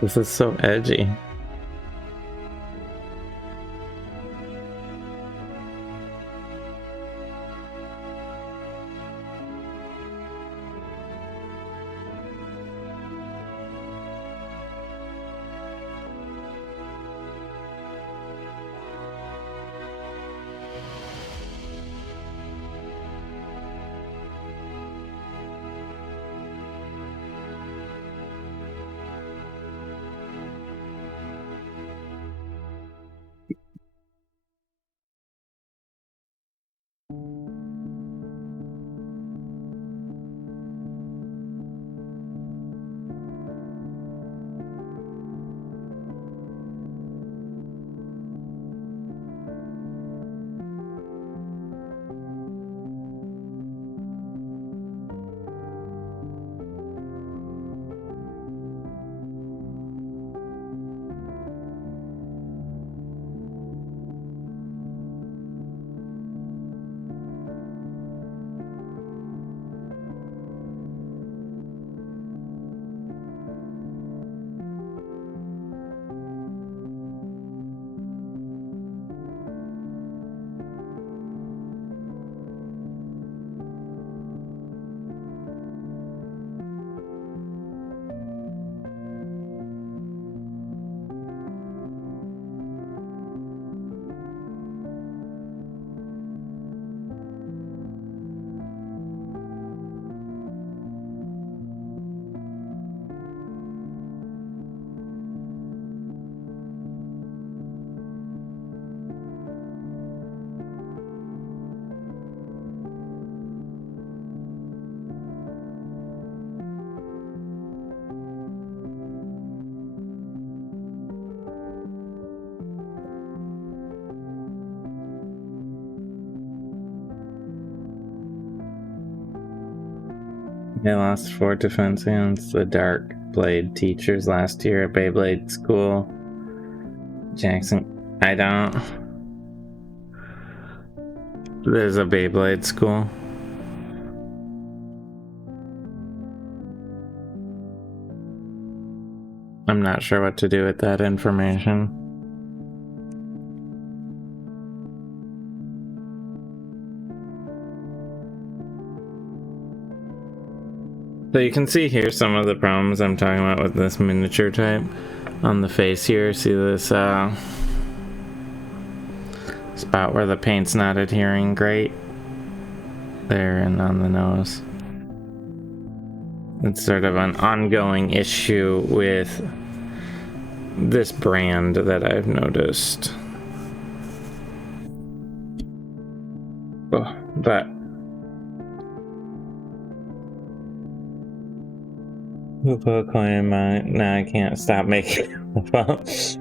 This is so edgy. They lost 4 defense against the Dark Blade teachers last year at Beyblade School. Jackson, I don't. There's a Beyblade school. I'm not sure what to do with that information. So you can see here some of the problems I'm talking about with this miniature type. On the face here, see this spot where the paint's not adhering great? There, and on the nose. It's sort of an ongoing issue with this brand that I've noticed. Oh, but now I can't stop making the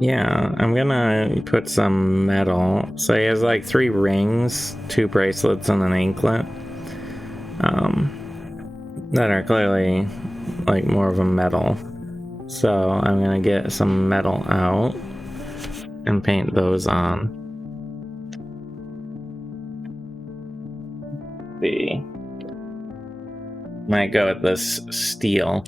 yeah, I'm gonna put some metal. So he has like 3 rings, 2 bracelets, and an anklet. That are clearly like more of a metal. So I'm gonna get some metal out and paint those on. Might go with this steel.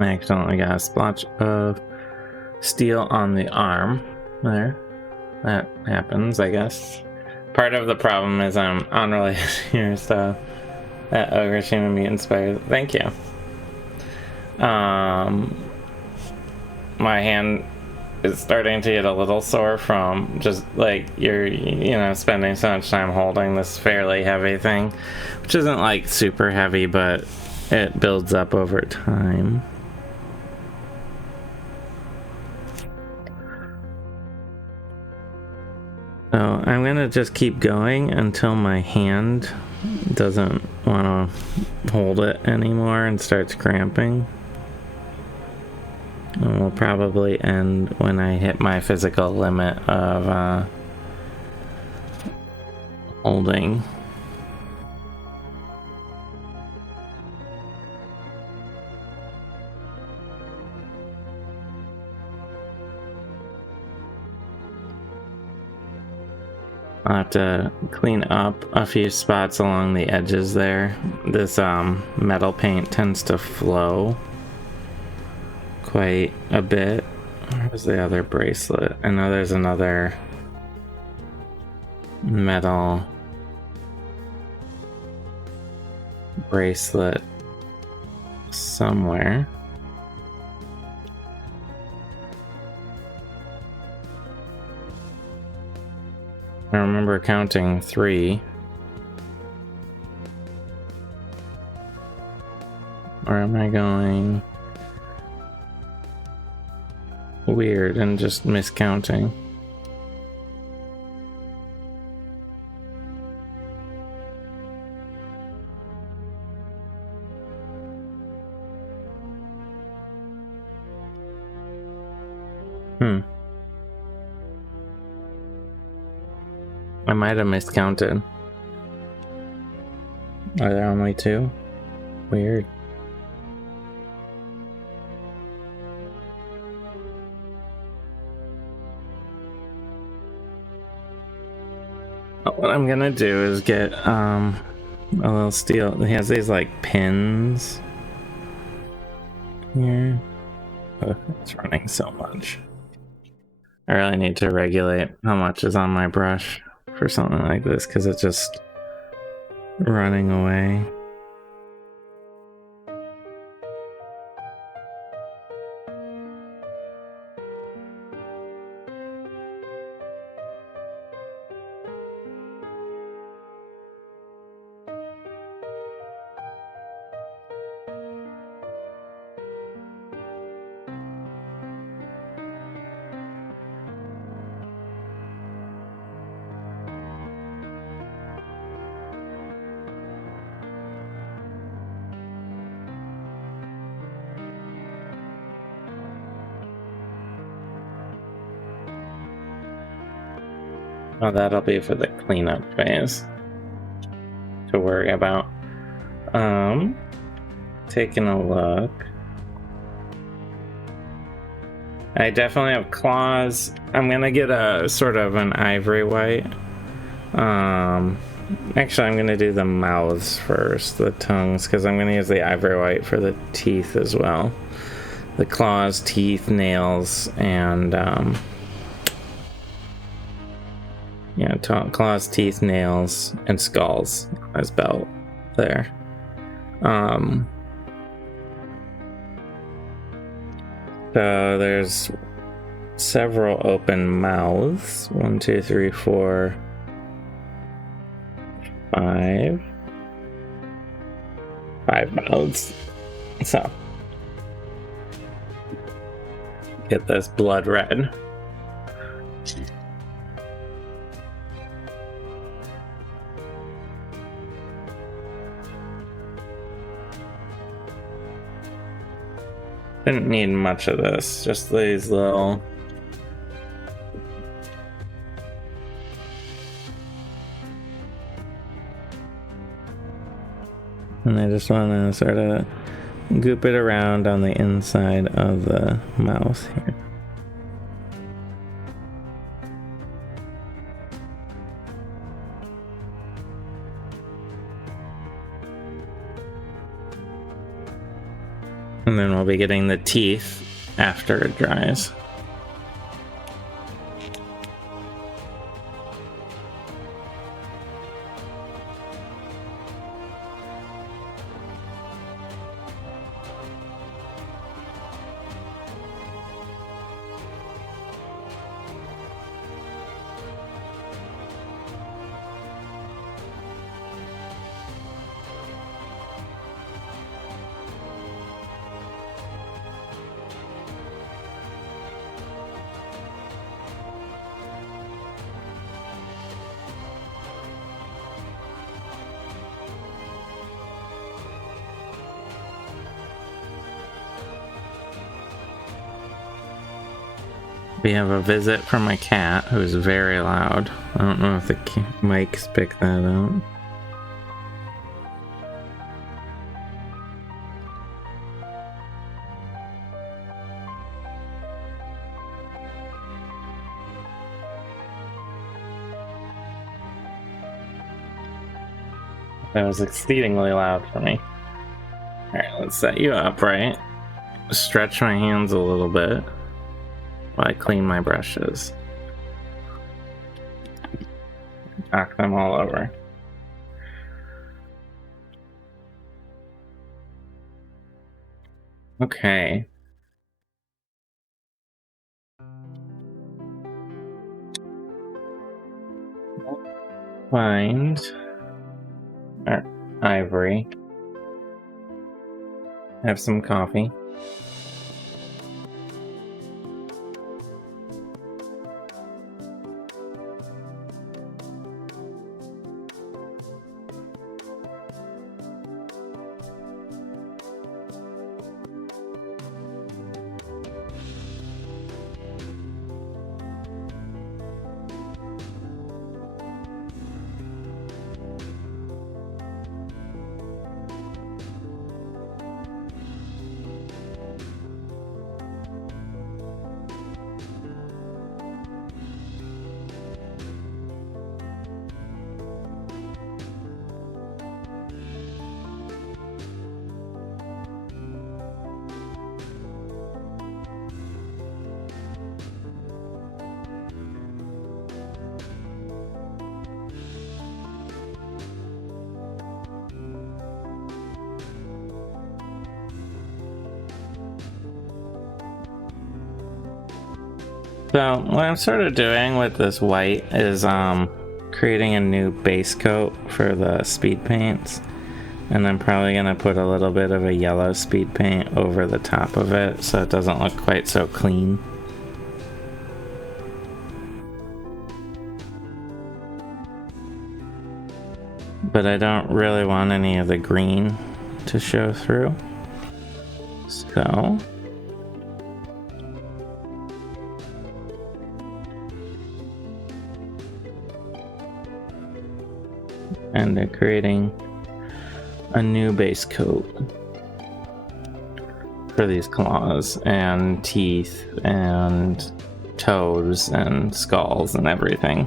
I accidentally got a splotch of steel on the arm there. That happens, I guess. Part of the problem is I'm unrelated here, so that ogre human be inspired. Thank you. My hand is starting to get a little sore from just like you're spending so much time holding this fairly heavy thing, which isn't like super heavy, but it builds up over time. So I'm gonna just keep going until my hand doesn't want to hold it anymore and starts cramping. And will probably end when I hit my physical limit of holding. I'll have to clean up a few spots along the edges there. This metal paint tends to flow quite a bit. Where's the other bracelet? I know there's another metal bracelet somewhere. I remember counting 3. Or am I going weird and just miscounting? I might have miscounted. Are there only 2? Weird. What I'm gonna do is get a little steel. He has these like pins here. Oh, it's running so much. I really need to regulate how much is on my brush for something like this because it's just running away. Oh, that'll be for the cleanup phase to worry about. Taking a look. I definitely have claws. I'm gonna get a sort of an ivory white. Actually, I'm gonna do the mouths first, the tongues, because I'm gonna use the ivory white for the teeth as well. The claws, teeth, nails, and yeah, claws, teeth, nails, and skulls as belt there. So there's several open mouths. 1, 2, 3, 4, 5. 5 mouths. So get this blood red. Didn't need much of this, just these little and I just want to sort of goop it around on the inside of the mouth here. And then we'll be getting the teeth after it dries. We have a visit from my cat, who's very loud. I don't know if the mics pick that up. That was exceedingly loud for me. Alright, let's set you up, right? Stretch my hands a little bit while I clean my brushes. Knock them all over. Okay. Find our ivory. Have some coffee. So what I'm sort of doing with this white is creating a new base coat for the speed paints, and I'm probably gonna put a little bit of a yellow speed paint over the top of it so it doesn't look quite so clean. But I don't really want any of the green to show through, so and they're creating a new base coat for these claws and teeth and toes and skulls and everything.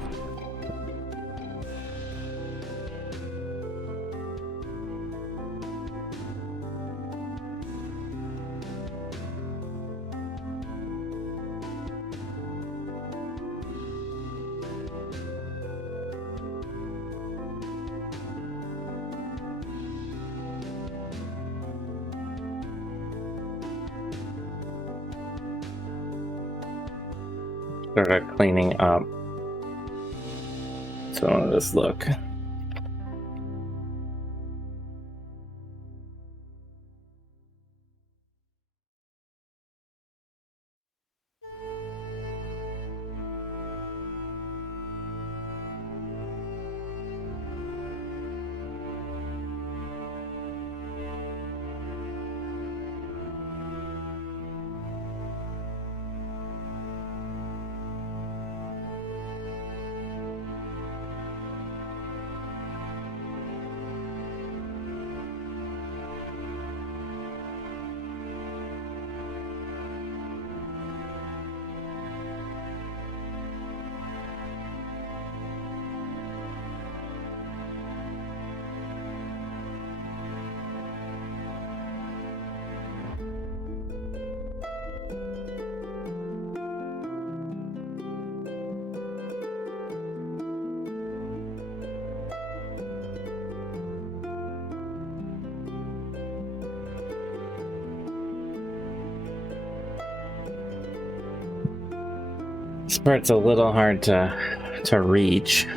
Sort of cleaning up some of this look. This part's a little hard to reach.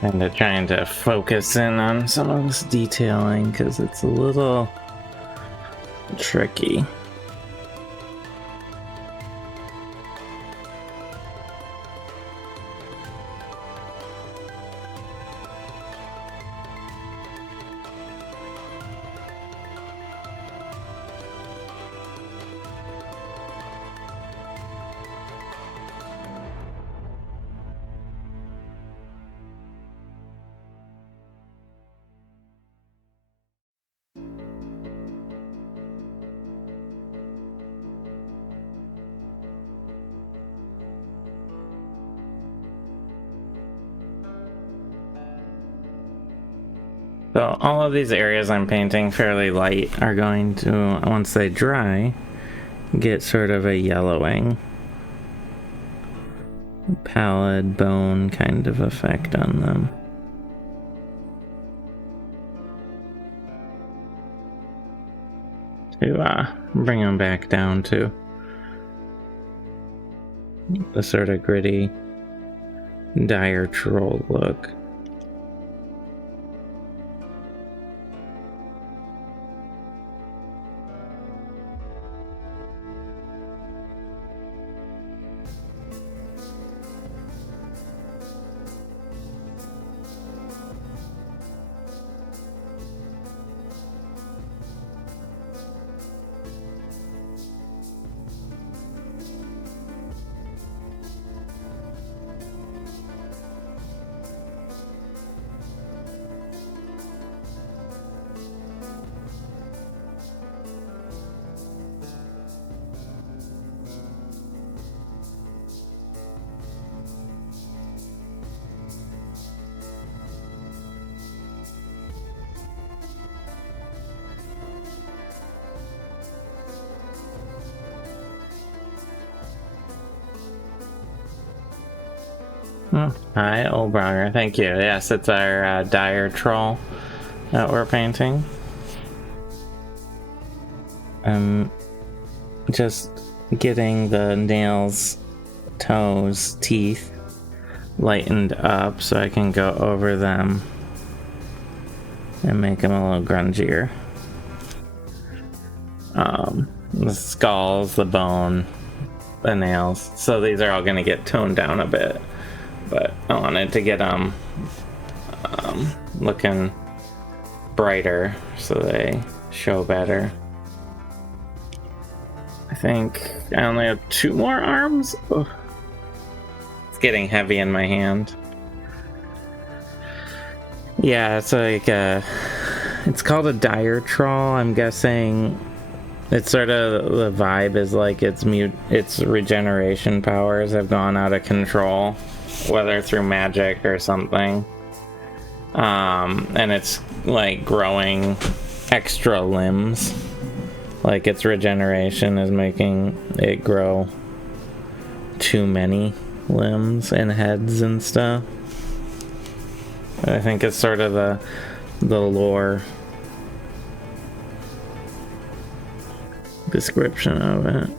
Kind of trying to focus in on some of this detailing because it's a little tricky. So all of these areas I'm painting fairly light are going to, once they dry, get sort of a yellowing, pallid bone kind of effect on them. To bring them back down to the sort of gritty, dire troll look. Hi, Obrogger. Thank you. Yes, it's our dire troll that we're painting. I'm just getting the nails, toes, teeth lightened up so I can go over them and make them a little grungier. The skulls, the bone, the nails. So these are all going to get toned down a bit. But I wanted to get them looking brighter so they show better. I think I only have 2 more arms. Ugh. It's getting heavy in my hand. Yeah, it's like it's called a dire troll. I'm guessing it's sort of the vibe is like its regeneration powers have gone out of control, whether through magic or something. And it's like growing extra limbs. Like its regeneration is making it grow too many limbs and heads and stuff. I think it's sort of the lore description of it.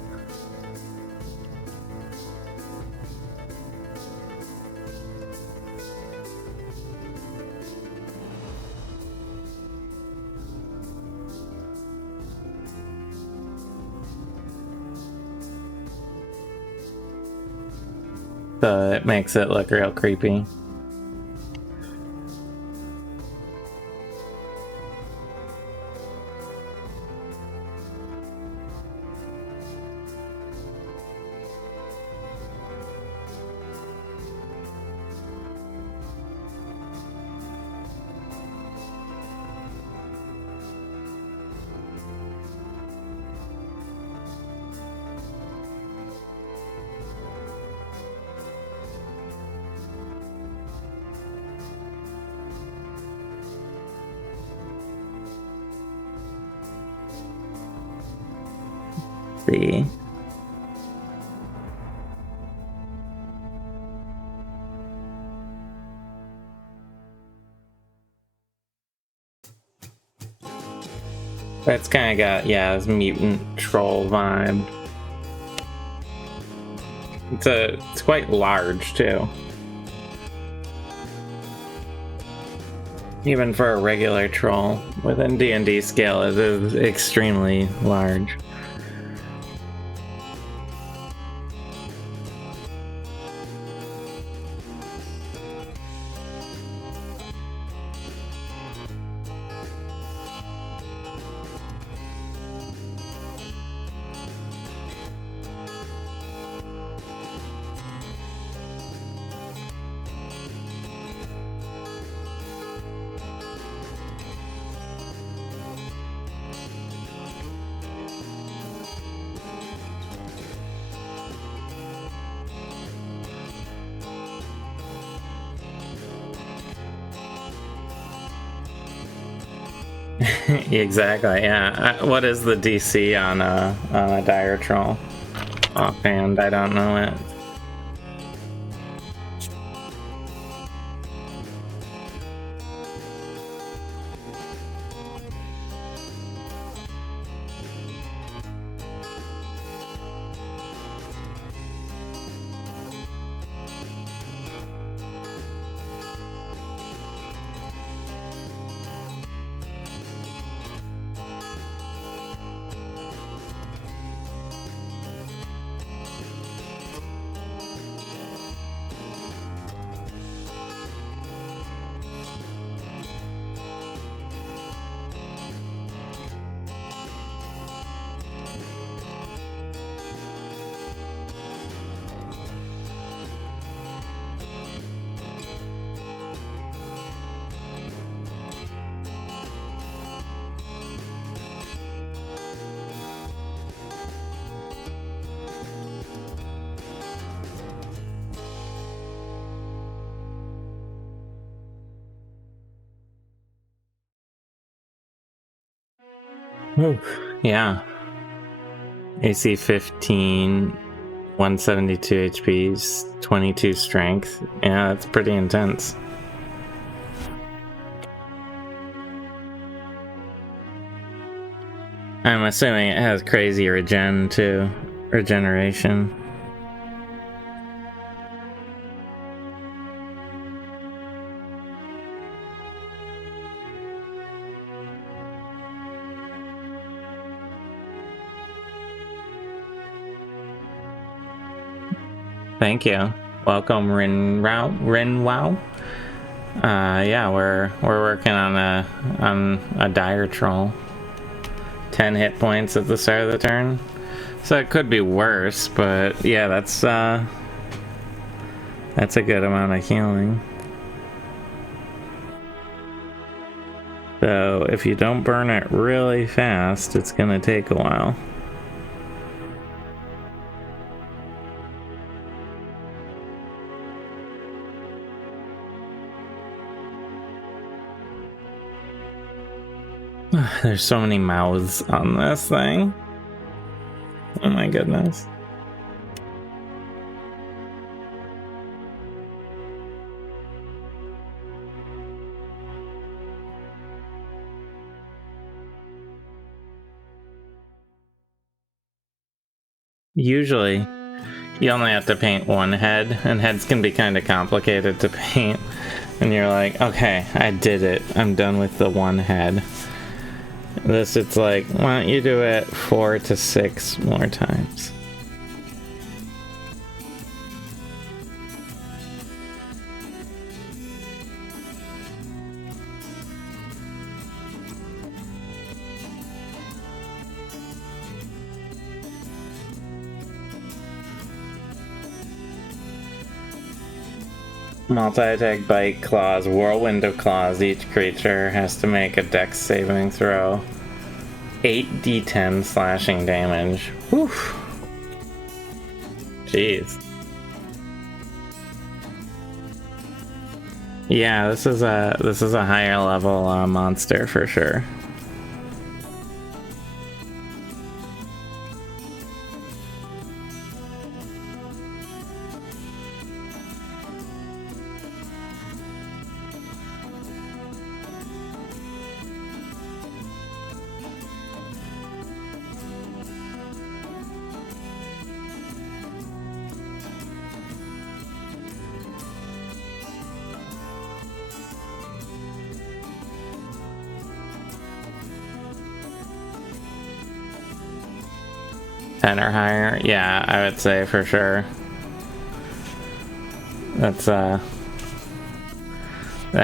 So it makes it look real creepy. See. That's kind of got, yeah, this mutant troll vibe. It's quite large too. Even for a regular troll, within D&D scale, it is extremely large. Exactly, yeah. What is the DC on a dire troll? Offhand, I don't know it. Ooh, yeah. AC 15, 172 HP, 22 strength. Yeah, that's pretty intense. I'm assuming it has crazy regeneration. Thank you. Welcome, Rinwow. Yeah, we're working on a dire troll. 10 hit points at the start of the turn. So it could be worse, but yeah, that's a good amount of healing. So if you don't burn it really fast, it's gonna take a while. There's so many mouths on this thing. Oh my goodness. Usually, you only have to paint one head, and heads can be kind of complicated to paint. And you're like, okay, I did it. I'm done with the one head. This, it's like, why don't you do it 4 to 6 more times? Multi-attack bite claws, whirlwind of claws. Each creature has to make a dex saving throw. 8d10 slashing damage. Whew. Jeez. Yeah, this is a higher level monster for sure. 10 or higher? Yeah, I would say for sure. That's that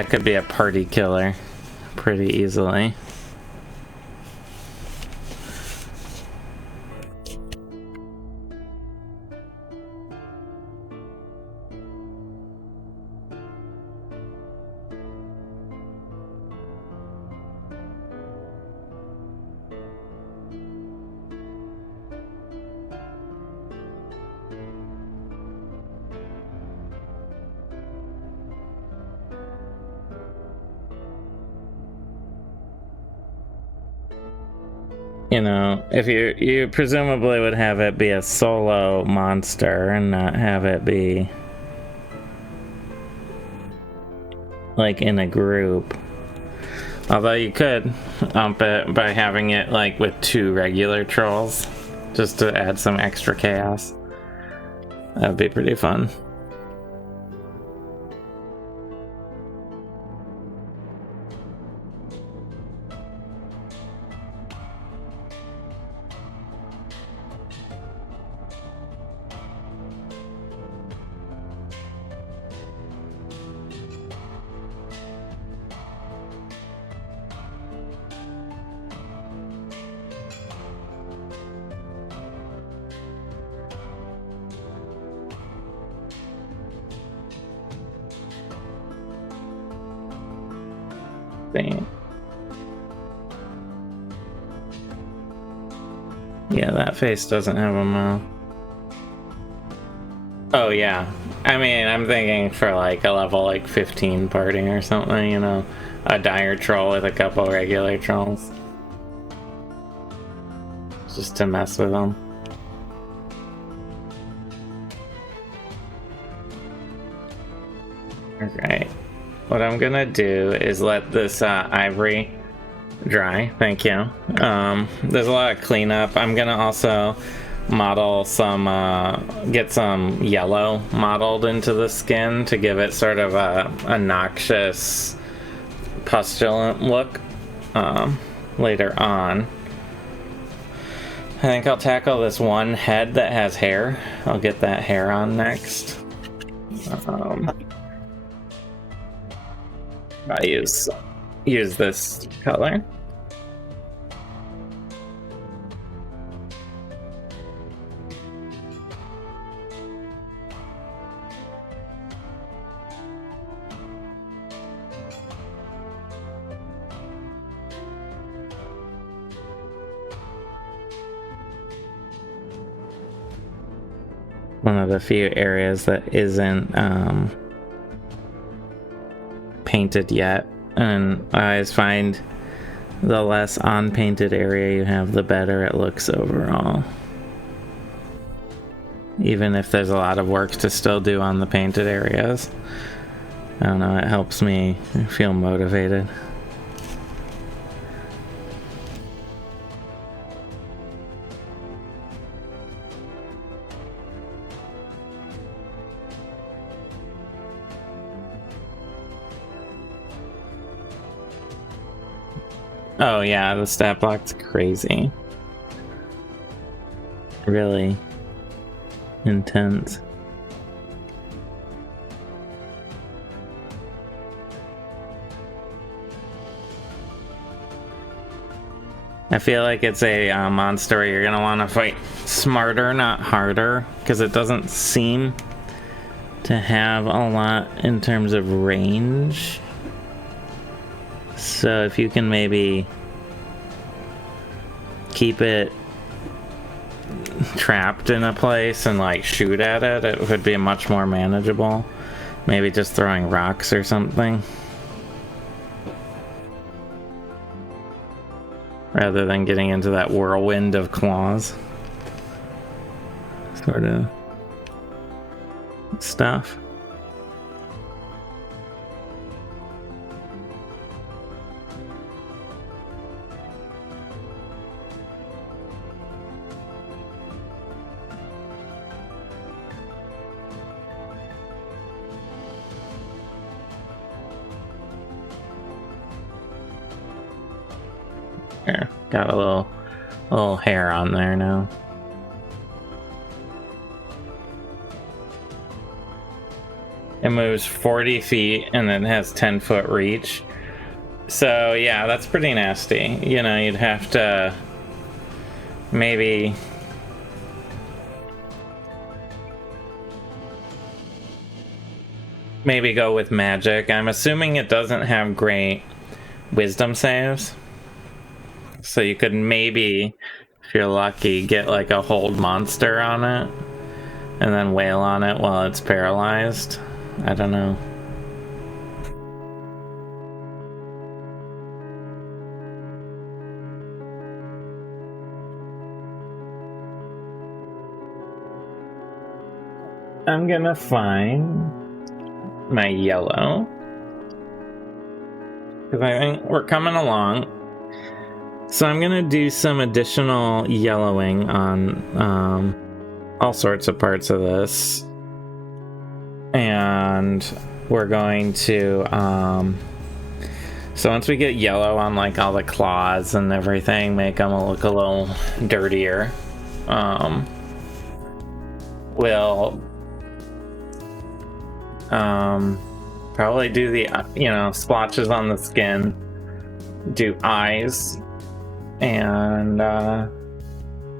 could be a party killer pretty easily. You know, if you presumably would have it be a solo monster and not have it be like in a group. Although you could ump it by having it like with 2 regular trolls just to add some extra chaos. That would be pretty fun. Yeah, that face doesn't have a mouth. Oh yeah, I mean, I'm thinking for like a level like 15 party or something, you know, a dire troll with a couple regular trolls, just to mess with them. Alright, what I'm gonna do is let this ivory dry. Thank you. There's a lot of cleanup. I'm gonna also model some get some yellow modeled into the skin to give it sort of a noxious pustulant look later on. I think I'll tackle this one head that has hair. I'll get that hair on next. I use this color. One of the few areas that isn't painted yet, and I always find the less unpainted area you have, the better it looks overall. Even if there's a lot of work to still do on the painted areas. I don't know, it helps me feel motivated. Oh yeah, the stat block's crazy. Really intense. I feel like it's a monster you're gonna want to fight smarter, not harder, because it doesn't seem to have a lot in terms of range. So if you can maybe keep it trapped in a place and like shoot at it, it would be much more manageable. Maybe just throwing rocks or something, rather than getting into that whirlwind of claws sort of stuff. There, got a little hair on there now. It moves 40 feet and it has 10-foot reach. So yeah, that's pretty nasty. You know, you'd have to maybe go with magic. I'm assuming it doesn't have great wisdom saves. So you could maybe, if you're lucky, get like a hold monster on it and then wail on it while it's paralyzed. I don't know. I'm gonna find my yellow, because I think we're coming along. So I'm gonna do some additional yellowing on all sorts of parts of this, and we're going to so once we get yellow on like all the claws and everything, make them look a little dirtier, we'll probably do the splotches on the skin, do eyes, and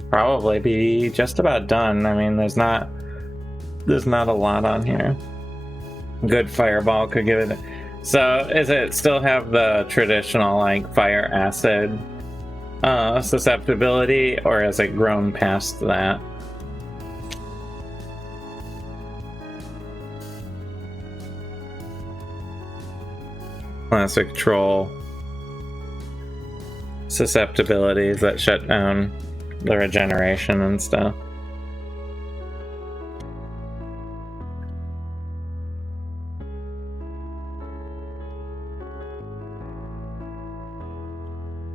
probably be just about done. I mean, there's not a lot on here. Good fireball could give it. So is it still have the traditional like fire acid susceptibility, or has it grown past that? Classic troll susceptibilities that shut down the regeneration and stuff.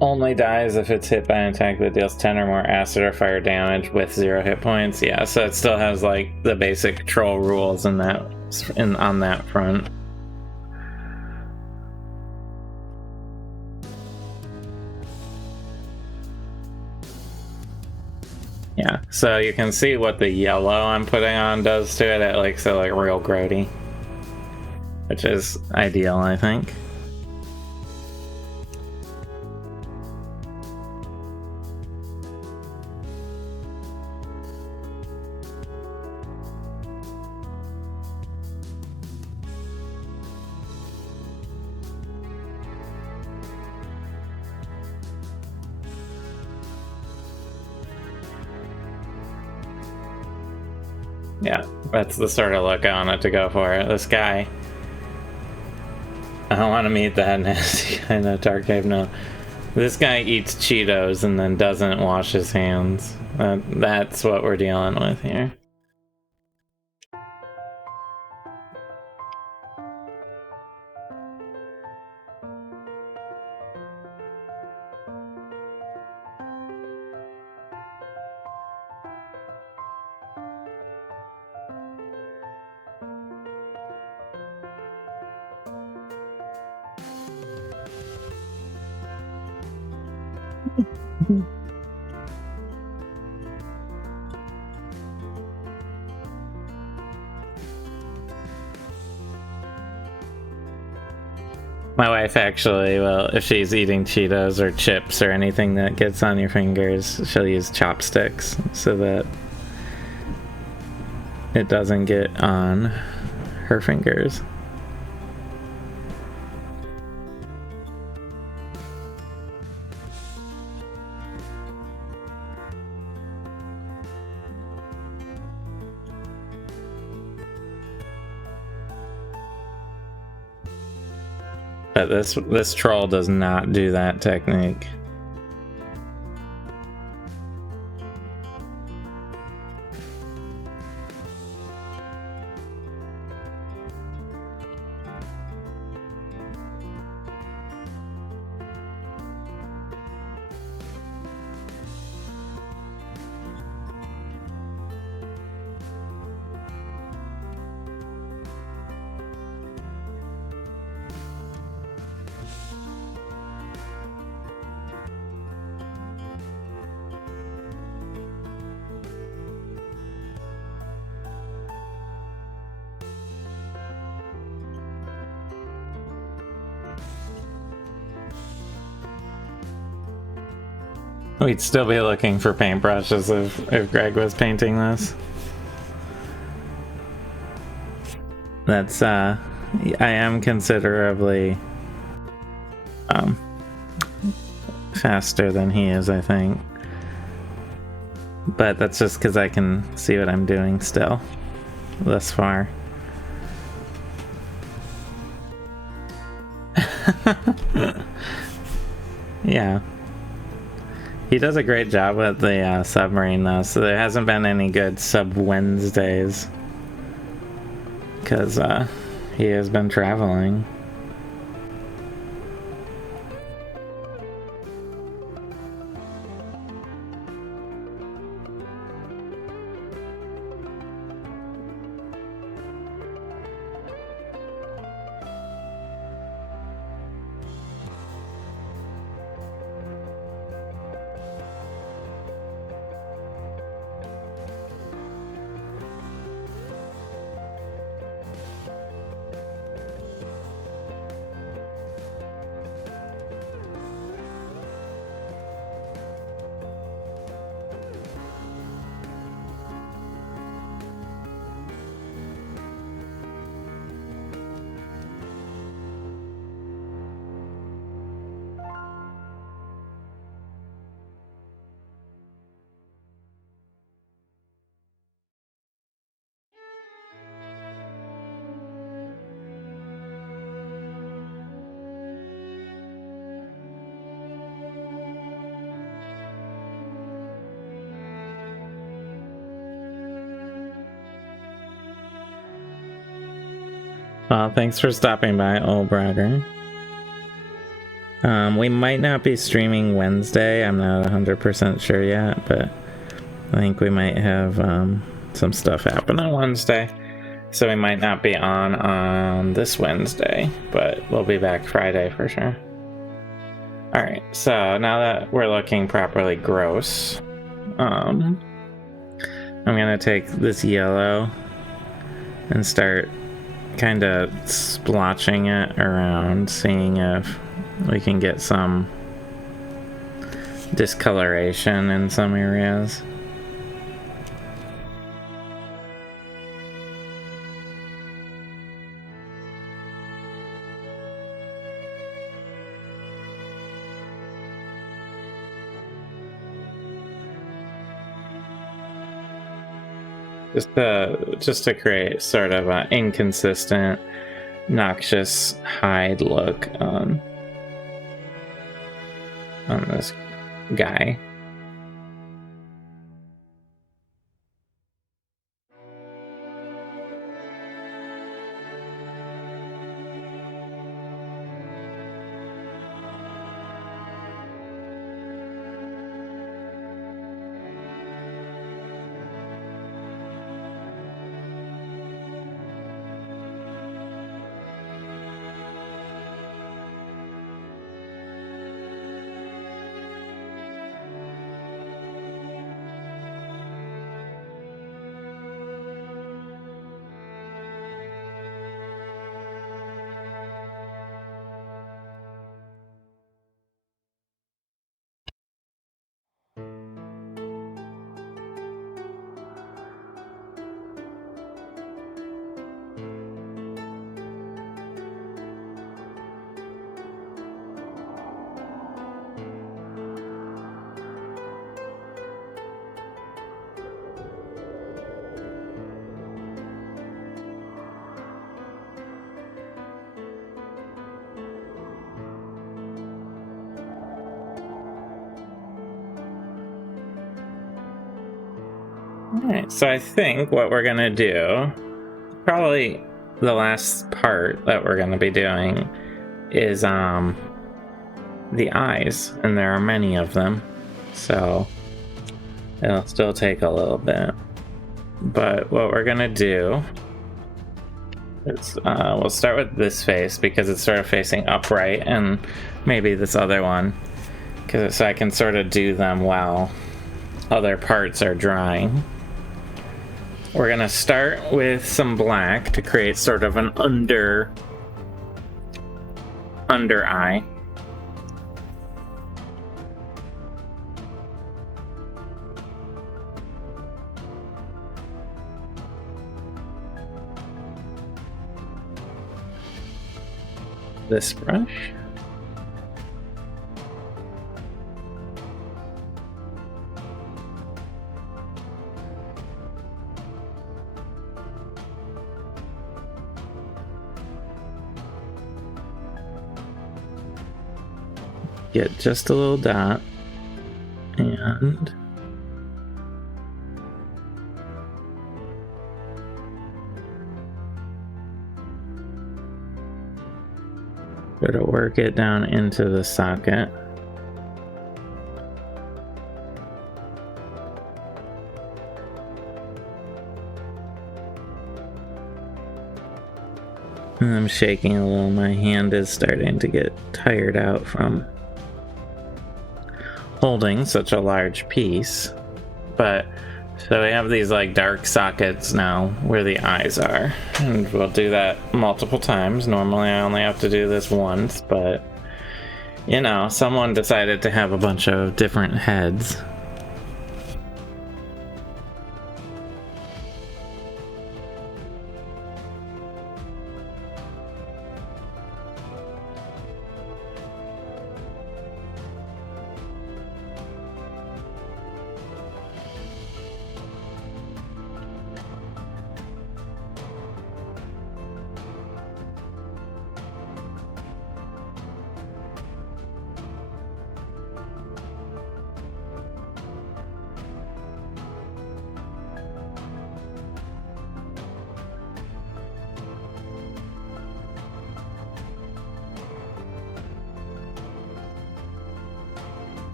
Only dies if it's hit by an attack that deals 10 or more acid or fire damage with 0 hit points. Yeah, so it still has like the basic troll rules on that front. Yeah, so you can see what the yellow I'm putting on does to it. It makes it like real grody, which is ideal, I think. Yeah, that's the sort of look I wanted to go for. This guy, I don't want to meet that nasty guy in the dark cave. No, this guy eats Cheetos and then doesn't wash his hands. That's what we're dealing with here. My wife actually, well, if she's eating Cheetos or chips or anything that gets on your fingers, she'll use chopsticks so that it doesn't get on her fingers. But this troll does not do that technique. We'd still be looking for paintbrushes if Greg was painting this. That's, I am considerably faster than he is, I think. But that's just because I can see what I'm doing still, thus far. Yeah. He does a great job with the submarine, though, so there hasn't been any good Sub Wednesdays. Because he has been traveling. Well, thanks for stopping by, old brother. We might not be streaming Wednesday. I'm not 100% sure yet, but I think we might have some stuff happen on Wednesday. So we might not be on this Wednesday, but we'll be back Friday for sure. Alright, so now that we're looking properly gross, I'm gonna take this yellow and start kind of splotching it around, seeing if we can get some discoloration in some areas. Just to create sort of an inconsistent, noxious hide look on this guy. Alright, so I think what we're gonna do, probably the last part that we're gonna be doing, is the eyes, and there are many of them, so it'll still take a little bit. But what we're gonna do is we'll start with this face because it's sort of facing upright, and maybe this other one, so I can sort of do them while other parts are drying. We're gonna start with some black to create sort of an under eye. this brush. Get just a little dot, and go to work it down into the socket. And I'm shaking a little. My hand is starting to get tired out from holding such a large piece. But so we have these like dark sockets now where the eyes are, and we'll do that multiple times. Normally I only have to do this once, but you know, someone decided to have a bunch of different heads.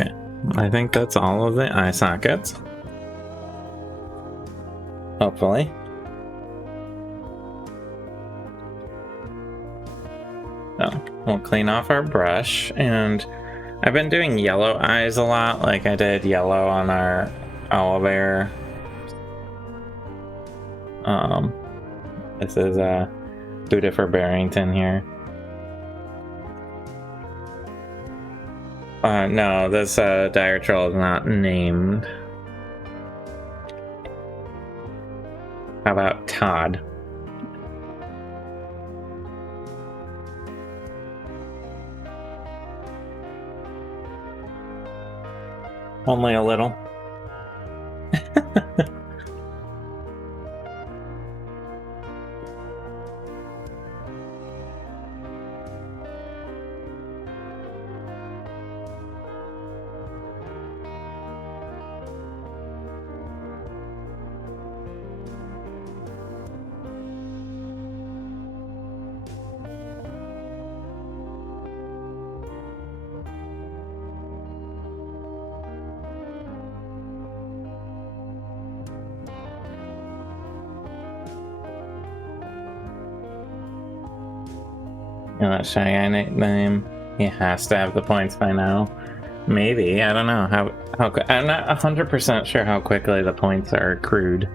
Okay, I think that's all of the eye sockets. Hopefully. So we'll clean off our brush, and I've been doing yellow eyes a lot, like I did yellow on our owlbear. This is Buddha for Barrington here. No, this dire troll is not named. How about Todd? Only a little. And that Cheyenne name, he has to have the points by now. Maybe, I don't know how I'm not 100% sure how quickly the points are accrued.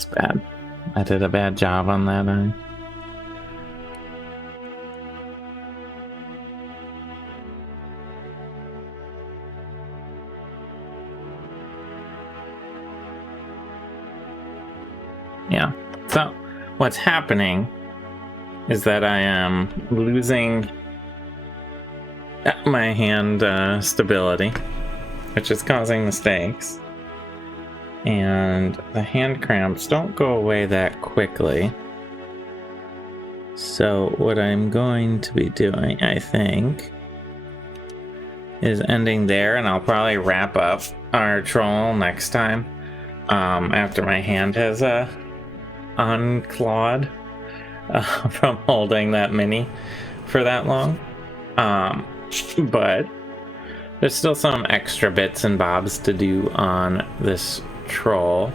It's bad. I did a bad job on that eye. Yeah. So, what's happening is that I am losing my hand stability, which is causing mistakes. And the hand cramps don't go away that quickly. So what I'm going to be doing, I think, is ending there, and I'll probably wrap up our troll next time after my hand has unclawed from holding that mini for that long. But there's still some extra bits and bobs to do on this troll.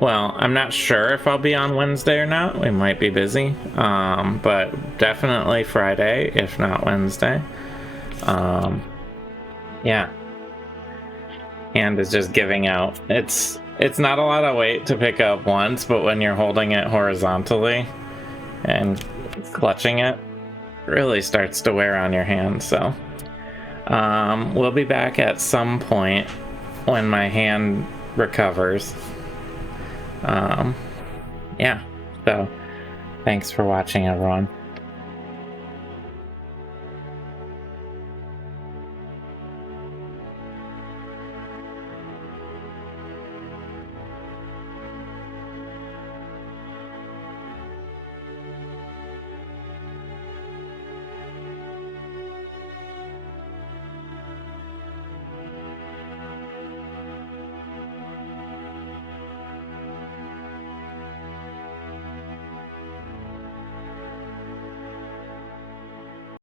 Well, I'm not sure if I'll be on Wednesday or not. We might be busy, but definitely Friday, if not Wednesday. Yeah. Hand is just giving out. It's not a lot of weight to pick up once, but when you're holding it horizontally and clutching it, really starts to wear on your hand. So we'll be back at some point when my hand recovers. Yeah, so thanks for watching, everyone.